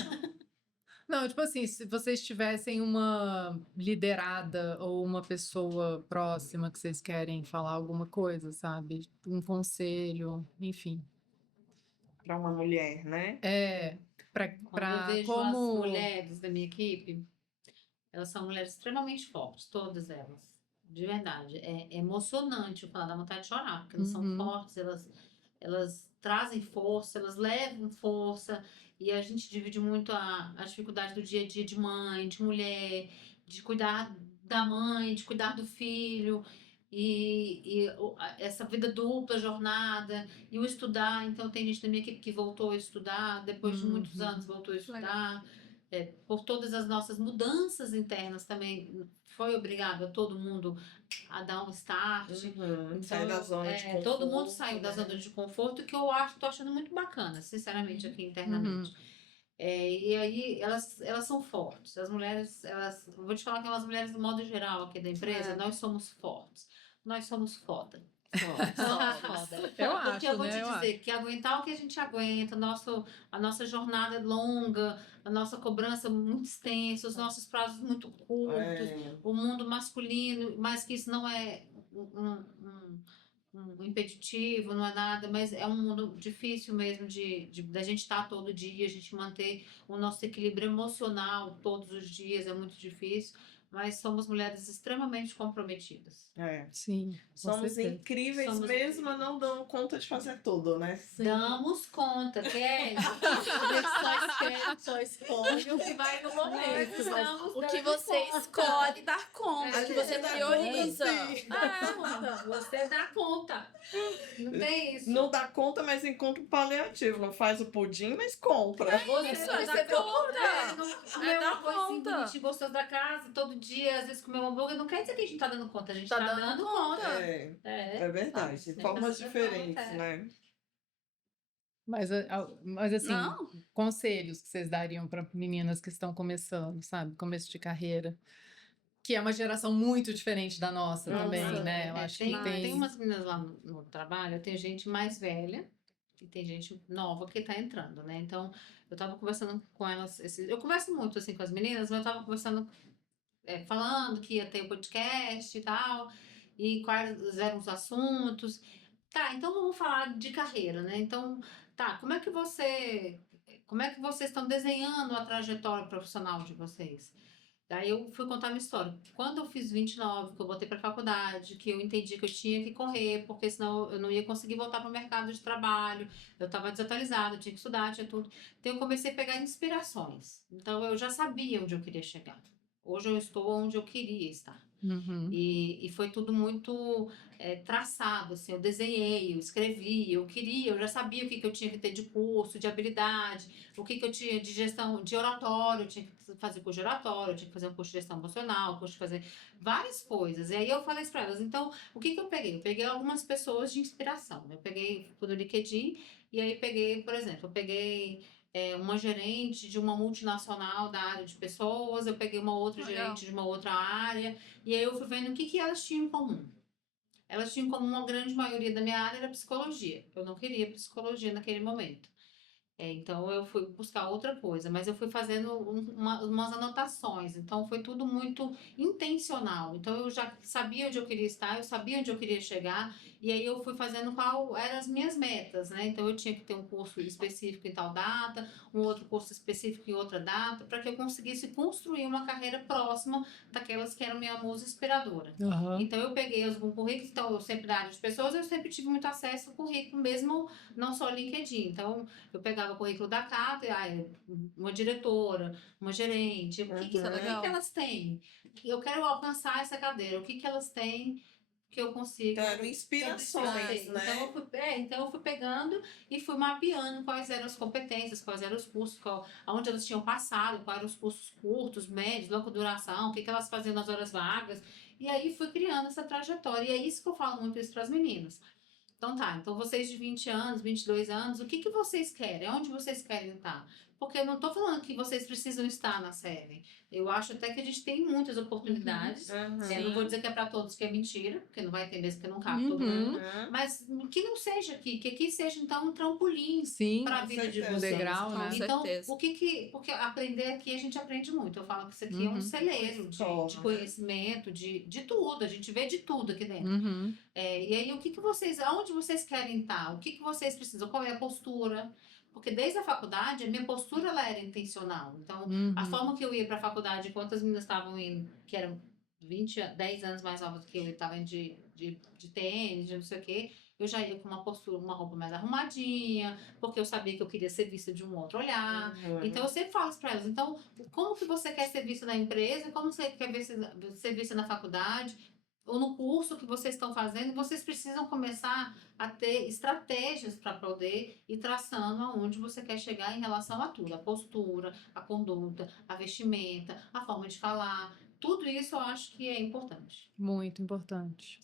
Não, tipo assim, se vocês tivessem uma liderada ou uma pessoa próxima que vocês querem falar alguma coisa, sabe? Um conselho, enfim. Para uma mulher, né? Quando eu vejo como. as mulheres da minha equipe, elas são mulheres extremamente fortes, todas elas. De verdade. É emocionante eu falar, dá vontade de chorar, porque elas são Uhum. fortes, elas trazem força, elas levam força, e a gente divide muito a dificuldade do dia a dia de mãe, de mulher, de cuidar da mãe, de cuidar do filho, essa vida dupla, jornada, e o estudar. Então, tem gente da minha equipe que voltou a estudar, depois de muitos anos voltou a estudar. Por todas as nossas mudanças internas também, foi obrigado a todo mundo a dar um start. Sair da zona de conforto. Todo mundo saiu da zona de conforto, que eu tô achando muito bacana, sinceramente, aqui internamente. E aí elas são fortes. As mulheres, eu vou te falar que as mulheres, do modo geral, aqui da empresa, nós somos fortes. Nós somos foda. Foda. Eu acho, Porque eu vou te eu dizer que aguentar o que a gente aguenta, a nossa jornada longa, a nossa cobrança muito extensa, os nossos prazos muito curtos, o mundo masculino, mas que isso não é um impeditivo, não é nada, mas é um mundo difícil mesmo da gente estar todo dia, a gente manter o nosso equilíbrio emocional todos os dias, é muito difícil, mas somos mulheres extremamente comprometidas. Sim. Somos incríveis mesmo não dando conta de fazer tudo, né? Sim. Damos conta, Kelly. Só escolhe o que vai no momento. O que você escolhe dar conta, o que você prioriza. Você dá conta. Não tem isso. Não dá conta, mas encontra o paliativo. Não faz o pudim, mas compra. Você dá conta. Comer Dá uma coisinha conta. bonitinha, gostosa da casa, todo dia, às vezes comer um hambúrguer, não quer dizer que a gente tá dando conta, a gente Tá tá dando dando conta. É verdade. De formas diferentes, né? Mas assim, Não. conselhos que vocês dariam para meninas que estão começando, sabe? Começo de carreira. Que é uma geração muito diferente da nossa também, né? Eu acho que tem umas meninas lá no trabalho, tem gente mais velha e tem gente nova que tá entrando, né? Então, eu tava conversando com elas, eu converso muito assim com as meninas, mas eu tava conversando, falando que ia ter o podcast e tal, e quais eram os assuntos. Tá, então vamos falar de carreira, né? Então, tá, como é que vocês estão desenhando a trajetória profissional de vocês? Daí eu fui contar minha história. Quando eu fiz 29, que eu voltei para a faculdade, que eu entendi que eu tinha que correr, porque senão eu não ia conseguir voltar para o mercado de trabalho, eu estava desatualizada, eu tinha que estudar, tinha tudo. Então eu comecei a pegar inspirações. Então eu já sabia onde eu queria chegar. Hoje eu estou onde eu queria estar. E foi tudo muito traçado, assim, eu desenhei, eu escrevi, eu já sabia o que eu tinha que ter de curso, de habilidade, o que eu tinha de gestão, de oratório, eu tinha que fazer curso de oratório, eu tinha que fazer um curso de gestão emocional, curso de fazer várias coisas. E aí eu falei isso para elas, então, o que eu peguei? Eu peguei algumas pessoas de inspiração, eu peguei do LinkedIn, e aí peguei, por exemplo, uma gerente de uma multinacional da área de pessoas, eu peguei uma outra gerente de uma outra área, e aí eu fui vendo o que elas tinham em comum. Elas tinham em comum, a grande maioria da minha área era psicologia. Eu não queria psicologia naquele momento. Então eu fui buscar outra coisa, mas eu fui fazendo umas anotações, então foi tudo muito intencional. Então eu já sabia onde eu queria estar, eu sabia onde eu queria chegar, e aí eu fui fazendo qual eram as minhas metas, né? Então eu tinha que ter um curso específico em tal data, um outro curso específico em outra data, para que eu conseguisse construir uma carreira próxima daquelas que eram minha musa inspiradora. Então eu peguei alguns currículos, então eu sempre da área de pessoas, eu sempre tive muito acesso ao currículo, mesmo não só LinkedIn. Então eu pegava o currículo da Cata, uma diretora, uma gerente, o que elas têm? Eu quero alcançar essa cadeira, o que elas têm que eu consigo... Quero inspirações, né? Então eu fui pegando e fui mapeando quais eram as competências, quais eram os cursos, onde elas tinham passado, quais eram os cursos curtos, médios, longa duração, o que elas faziam nas horas vagas, e aí fui criando essa trajetória, e é isso que eu falo muito isso para as meninas. Então tá, então vocês de 20 anos, 22 anos, o que vocês querem? Onde vocês querem estar? Porque eu não tô falando que vocês precisam estar na série. Eu acho até que a gente tem muitas oportunidades. Eu não vou dizer que é para todos, que é mentira, porque não vai ter mesmo que não cabe todo mundo. Mas que não seja aqui, que aqui seja então um trampolim para a vida de vocês. Degrau, né? Então, porque aprender aqui a gente aprende muito. Eu falo que isso aqui é um celeiro de conhecimento, de tudo. A gente vê de tudo aqui dentro. E aí, aonde vocês querem estar? O que vocês precisam? Qual é a postura? Porque desde a faculdade, a minha postura ela era intencional. Então, a forma que eu ia para a faculdade, enquanto as meninas estavam indo, que eram 10 anos mais novas do que eu estava indo de tênis, de não sei o quê, eu já ia com uma postura, uma roupa mais arrumadinha, porque eu sabia que eu queria ser vista de um outro olhar. Então, eu sempre falo isso para elas. Então, como que você quer ser vista na empresa? Como você quer ser vista na faculdade? Ou no curso que vocês estão fazendo? Vocês precisam começar a ter estratégias para poder ir traçando aonde você quer chegar em relação a tudo. A postura, a conduta, a vestimenta, a forma de falar. Tudo isso eu acho que é importante. Muito importante.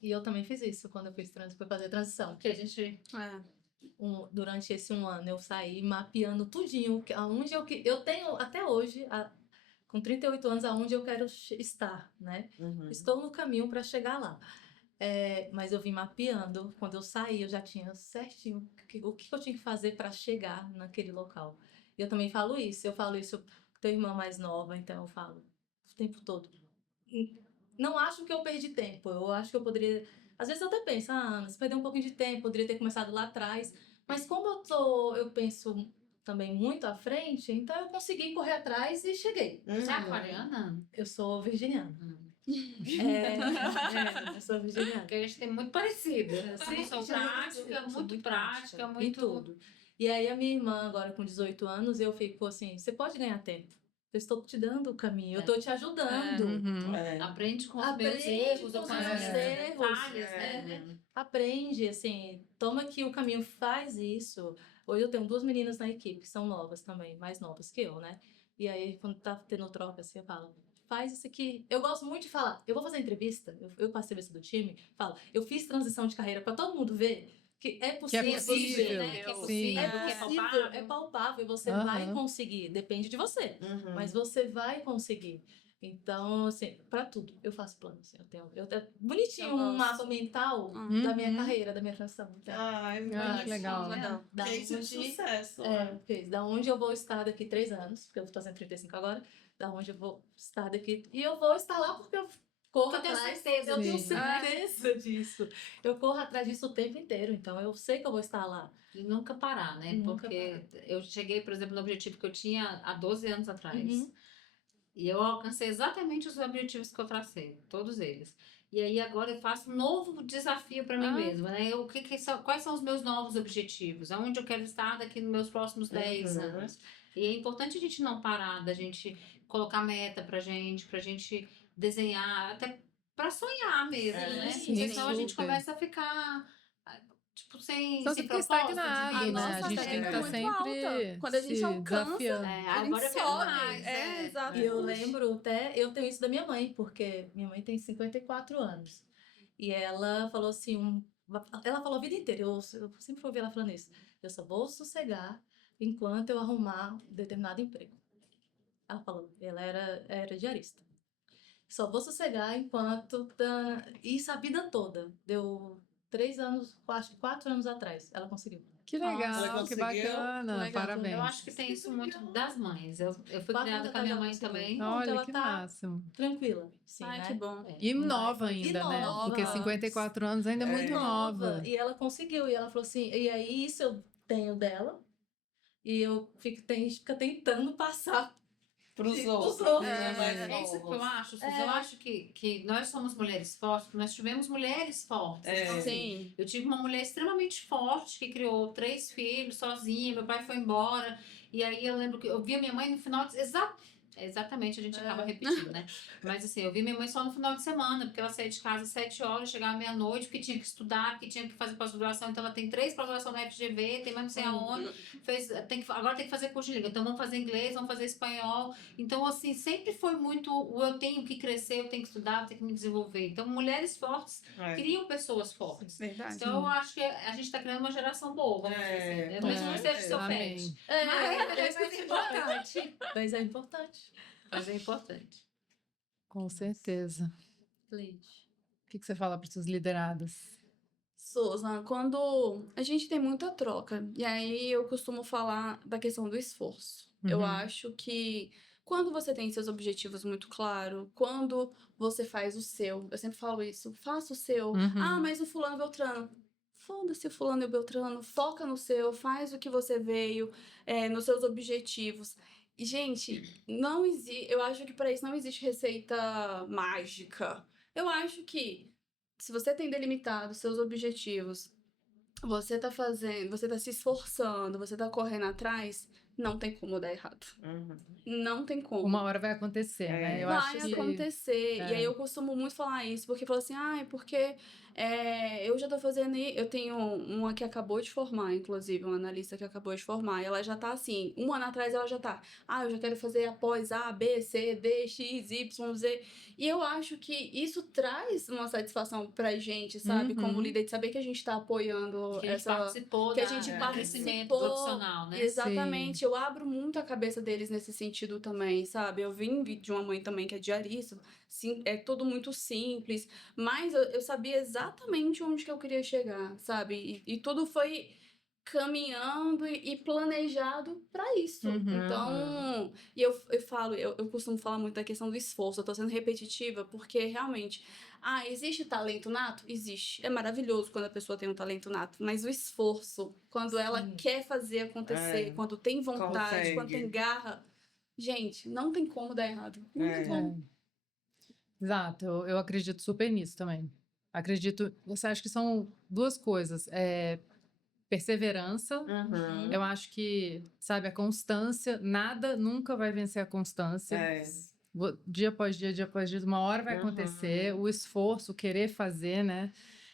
E eu também fiz isso quando eu fui fazer a transição. Porque a gente... Durante esse 1 ano, eu saí mapeando tudinho, aonde eu tenho até hoje, com 38 anos, aonde eu quero estar, né? Estou no caminho para chegar lá. Mas eu vim mapeando, quando eu saí, eu já tinha certinho o que eu tinha que fazer para chegar naquele local. E eu também falo isso, tenho irmã mais nova, então eu falo o tempo todo. Não acho que eu perdi tempo, eu acho que eu poderia... Às vezes eu até penso, Ana, você perdeu um pouquinho de tempo, poderia ter começado lá atrás. Mas como eu penso também muito à frente, então eu consegui correr atrás e cheguei. Você é aquariana? Eu sou virginiana. Eu sou virginiana. Porque a gente tem muito parecido. Sim, Sou eu sou muito prática, Em muito... tudo. E aí a minha irmã, agora com 18 anos, eu fico assim, você pode ganhar tempo. Eu estou te dando o caminho, eu estou te ajudando. Aprende com os meus erros, ou com as minhas erros, falhas, né? Aprende, assim, toma aqui o caminho, faz isso. Hoje eu tenho 2 meninas na equipe, que são novas também, mais novas que eu, né? E aí, quando tá tendo troca, assim, eu falo, faz isso aqui. Eu gosto muito de falar, eu vou fazer entrevista, eu faço entrevista do time, falo, eu fiz transição de carreira para todo mundo ver que é possível, Que é possível, né? Que é sim. possível, é que é possível, palpável. é palpável, você vai conseguir, depende de você, mas você vai conseguir. Então, assim, pra tudo, eu faço plano, assim, bonitinho um mapa mental da minha carreira, da minha transição. Então, que legal. da Case de onde, sucesso. da onde eu vou estar daqui 3 anos, porque eu tô fazendo 35 agora, da onde eu vou estar daqui, e eu vou estar lá porque eu corro Eu tenho atrás, certeza eu tenho disso. certeza disso. Eu corro atrás disso o tempo inteiro, então eu sei que eu vou estar lá. E nunca parar, né? Nunca Porque eu cheguei, por exemplo, no objetivo que eu tinha há 12 anos atrás. E eu alcancei exatamente os objetivos que eu tracei, todos eles. E aí agora eu faço um novo desafio para mim mesma, né? Quais são os meus novos objetivos? Aonde eu quero estar daqui nos meus próximos 10 anos? E é importante a gente não parar, da gente colocar meta pra gente desenhar, até para sonhar mesmo, né? sim, Porque senão a gente super. começa a ficar, tipo, sem Só você fica propósito. estagnado, né? nossa A gente tem que meta estar é muito sempre alta. Quando a gente se alcança, desafiando. É, a gente agora eu quero sobe. mais. Exato. E eu lembro até, eu tenho isso da minha mãe, porque minha mãe tem 54 anos. E ela falou assim, ela falou a vida inteira, eu sempre ouvi ela falando isso, eu só vou sossegar enquanto eu arrumar um determinado emprego. Ela falou, ela era diarista. Só vou sossegar enquanto... Isso a vida toda. Deu 3 anos, acho que 4 anos atrás, ela conseguiu. Que Ela legal, que conseguiu? bacana, Legal. parabéns. Eu acho que tem isso muito das mães. Eu fui 4 criada anos com a minha atrás mãe ela também. conseguiu. Olha, ela que tá máximo. tranquila. Sim, Ai, né? que bom. E nova ainda, né? nova. Porque 54 anos ainda é muito nova. E ela conseguiu. E ela falou assim, e aí isso eu tenho dela. E eu fica tentando passar Pros Pros outros. outros. Né, mais É isso que eu novos. acho, Suzy. Eu acho que nós somos mulheres fortes, porque nós tivemos mulheres fortes. Então, assim, Sim. eu tive uma mulher extremamente forte que criou 3 filhos sozinha, meu pai foi embora. E aí eu lembro que eu via minha mãe no final de... Exatamente, a gente acaba repetindo, né? Mas assim, eu vi minha mãe só no final de semana, porque ela saía de casa às 7 horas, chegava meia-noite, porque tinha que estudar, porque tinha que fazer pós-graduação. Então ela tem 3 pós-graduação na FGV, tem mais não sei aonde. Agora tem que fazer curso de língua. Então vamos fazer inglês, vamos fazer espanhol. Então, assim, sempre foi muito eu tenho que crescer, eu tenho que estudar, eu tenho que me desenvolver. Então, mulheres fortes criam pessoas fortes. Verdade. Então, eu acho que a gente está criando uma geração boa, vamos dizer assim. Né? com Mesmo não seja seu Amém. pet. Mas é importante. Mas é importante. Mas é importante. Com certeza. Leite. O que você fala para os seus liderados? Souza, quando a gente tem muita troca, e aí eu costumo falar da questão do esforço. Eu acho que quando você tem seus objetivos muito claros, quando você faz o seu, eu sempre falo isso, faça o seu. Ah, mas o fulano Beltrano. Foda-se o fulano e o Beltrano, foca no seu, faz o que você veio, nos seus objetivos. E, gente, eu acho que para isso não existe receita mágica. Eu acho que se você tem delimitado seus objetivos, você tá fazendo, você tá se esforçando, você tá correndo atrás, não tem como dar errado. Uhum. Não tem como. Uma hora vai acontecer, né? Eu acho Vai que acontecer. E aí eu costumo muito falar isso, porque falo assim, porque eu já tô fazendo. Eu tenho uma que acabou de formar, inclusive, uma analista que acabou de formar. E ela já tá assim, um ano atrás ela já tá. Eu já quero fazer após A, B, C, D, X, Y, Z. E eu acho que isso traz uma satisfação pra gente, sabe? Como líder, de saber que a gente tá apoiando Que a gente participou que a da- gente do crescimento participou. profissional, né? Exatamente, eu abro muito a cabeça deles nesse sentido também, sabe? Eu vim de uma mãe também que é diarista, sim, é tudo muito simples, mas eu sabia exatamente onde que eu queria chegar, sabe? E tudo foi caminhando e planejado para isso. Então, e eu falo, eu costumo falar muito da questão do esforço, eu tô sendo repetitiva, porque realmente, existe talento nato? Existe. É maravilhoso quando a pessoa tem um talento nato, mas o esforço, quando ela quer fazer acontecer, quando tem vontade, quando tem garra, gente, não tem como dar errado. Não tem como. Exato, eu acredito super nisso também. Acredito, você acha que são duas coisas, perseverança. Eu acho que, sabe, a constância, nada nunca vai vencer a constância. Dia após dia, uma hora vai acontecer. O esforço, o querer fazer, né?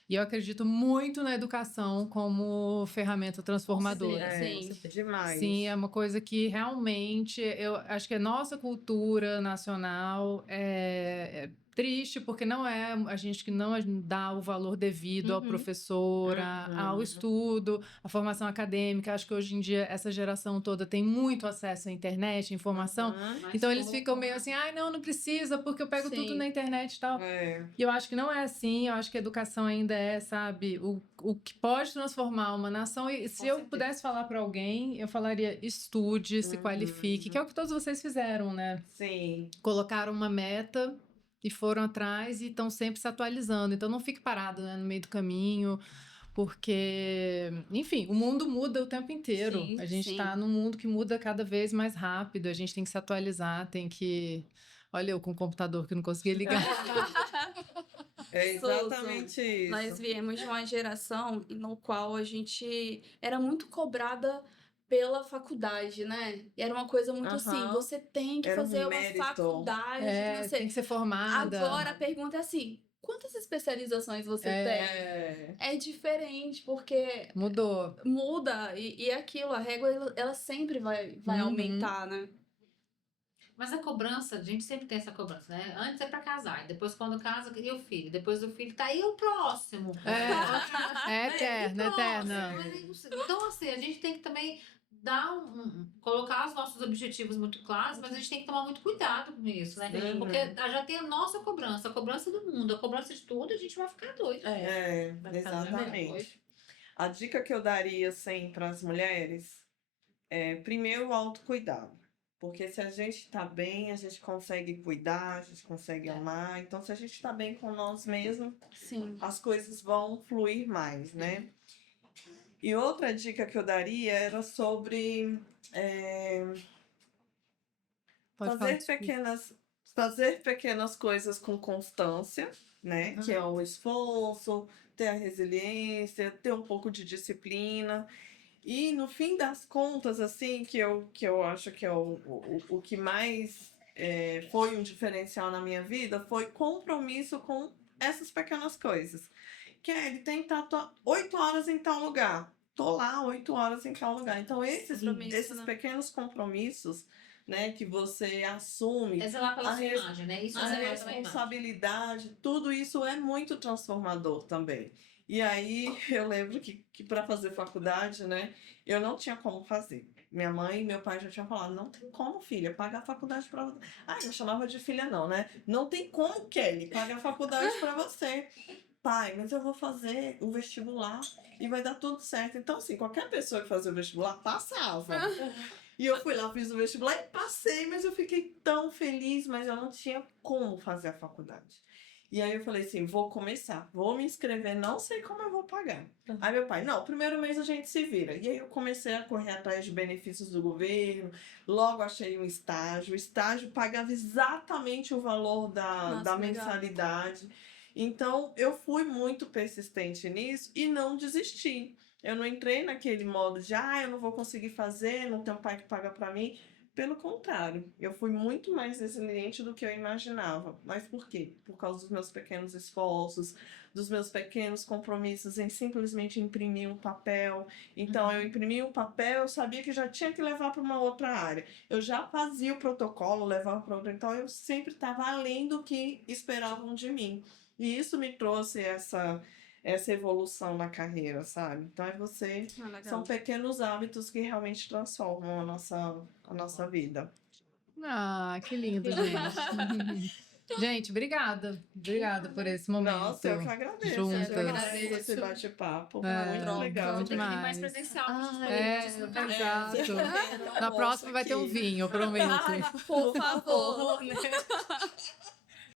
E eu acredito muito na educação como ferramenta transformadora. Sim. Demais. Sim, é uma coisa que realmente eu acho que a nossa cultura nacional é triste, porque não é a gente que não dá o valor devido ao professor, ao estudo, à formação acadêmica. Acho que hoje em dia essa geração toda tem muito acesso à internet, à informação. Então eles ficam meio assim, não precisa, porque eu pego tudo na internet e tal. E eu acho que não é assim, eu acho que a educação ainda é, sabe, o que pode transformar uma nação. E se eu pudesse falar para alguém, eu falaria: estude, se qualifique, que é o que todos vocês fizeram, né? Sim. Colocaram uma meta e foram atrás e estão sempre se atualizando. Então não fique parado, né, no meio do caminho, porque, enfim, o mundo muda o tempo inteiro. Sim, a gente está num mundo que muda cada vez mais rápido, a gente tem que se atualizar, tem que... Olha, eu com o computador que não conseguia ligar. É exatamente isso. Nós viemos de uma geração no qual a gente era muito cobrada pela faculdade, né? E era uma coisa muito assim, você tem que Era um fazer uma mérito. faculdade. Tem que ser formada. Agora a pergunta é assim, quantas especializações você tem? É diferente, porque... Mudou. Muda, e aquilo, a régua, ela sempre vai aumentar, né? Mas a cobrança, a gente sempre tem essa cobrança, né? Antes é pra casar, e depois quando casa, e o filho? Depois do filho, tá aí o próximo. É eterno. Então, assim, a gente tem que também colocar os nossos objetivos muito claros, mas a gente tem que tomar muito cuidado com isso, né? Porque já tem a nossa cobrança, a cobrança do mundo, a cobrança de tudo, a gente vai ficar doido. Exatamente. A dica que eu daria, assim, para as mulheres é, primeiro, o autocuidado. Porque se a gente tá bem, a gente consegue cuidar, a gente consegue amar. Então, se a gente tá bem com nós mesmos, as coisas vão fluir mais, né? E outra dica que eu daria era sobre fazer pequenas coisas com constância, né? Que é o esforço, ter a resiliência, ter um pouco de disciplina. E no fim das contas, assim, que eu acho que é o que mais foi um diferencial na minha vida, foi compromisso com essas pequenas coisas. Que ele tem que estar 8 horas em tal lugar. Tô lá 8 horas em tal lugar. Então, esses pequenos compromissos, né, que você assume, É zelar pela sua imagem, né? Isso a responsabilidade, tudo isso é muito transformador também. E aí, eu lembro que para fazer faculdade, né, eu não tinha como fazer. Minha mãe e meu pai já tinham falado, não tem como, filha, pagar a faculdade para você. Não chamava de filha não, né? Não tem como, Kelly, pagar a faculdade para você. Pai, mas eu vou fazer o vestibular e vai dar tudo certo. Então, assim, qualquer pessoa que fazia o vestibular passava. E eu fui lá, fiz o vestibular e passei, mas eu fiquei tão feliz, mas eu não tinha como fazer a faculdade. E aí eu falei assim, vou começar, vou me inscrever, não sei como eu vou pagar. Aí meu pai, não, primeiro mês a gente se vira. E aí eu comecei a correr atrás de benefícios do governo, logo achei um estágio, o estágio pagava exatamente o valor da mensalidade. Então, eu fui muito persistente nisso e não desisti. Eu não entrei naquele modo de, eu não vou conseguir fazer, não tem um pai que paga para mim. Pelo contrário, eu fui muito mais resiliente do que eu imaginava. Mas por quê? Por causa dos meus pequenos esforços, dos meus pequenos compromissos em simplesmente imprimir um papel. Então, eu imprimi um papel, eu sabia que já tinha que levar para uma outra área. Eu já fazia o protocolo, levava para outra. Então, eu sempre estava além do que esperavam de mim. E isso me trouxe essa evolução na carreira, sabe? Então, são pequenos hábitos que realmente transformam a nossa vida. Ah, que lindo, gente. Gente, obrigada. Obrigada por esse momento. Nossa, eu que agradeço. Juntas. Eu agradeço esse bate-papo. É, Muito legal. muito demais. Mais presencial. Exato. Na próxima vai ter um vinho, eu prometo. Por favor.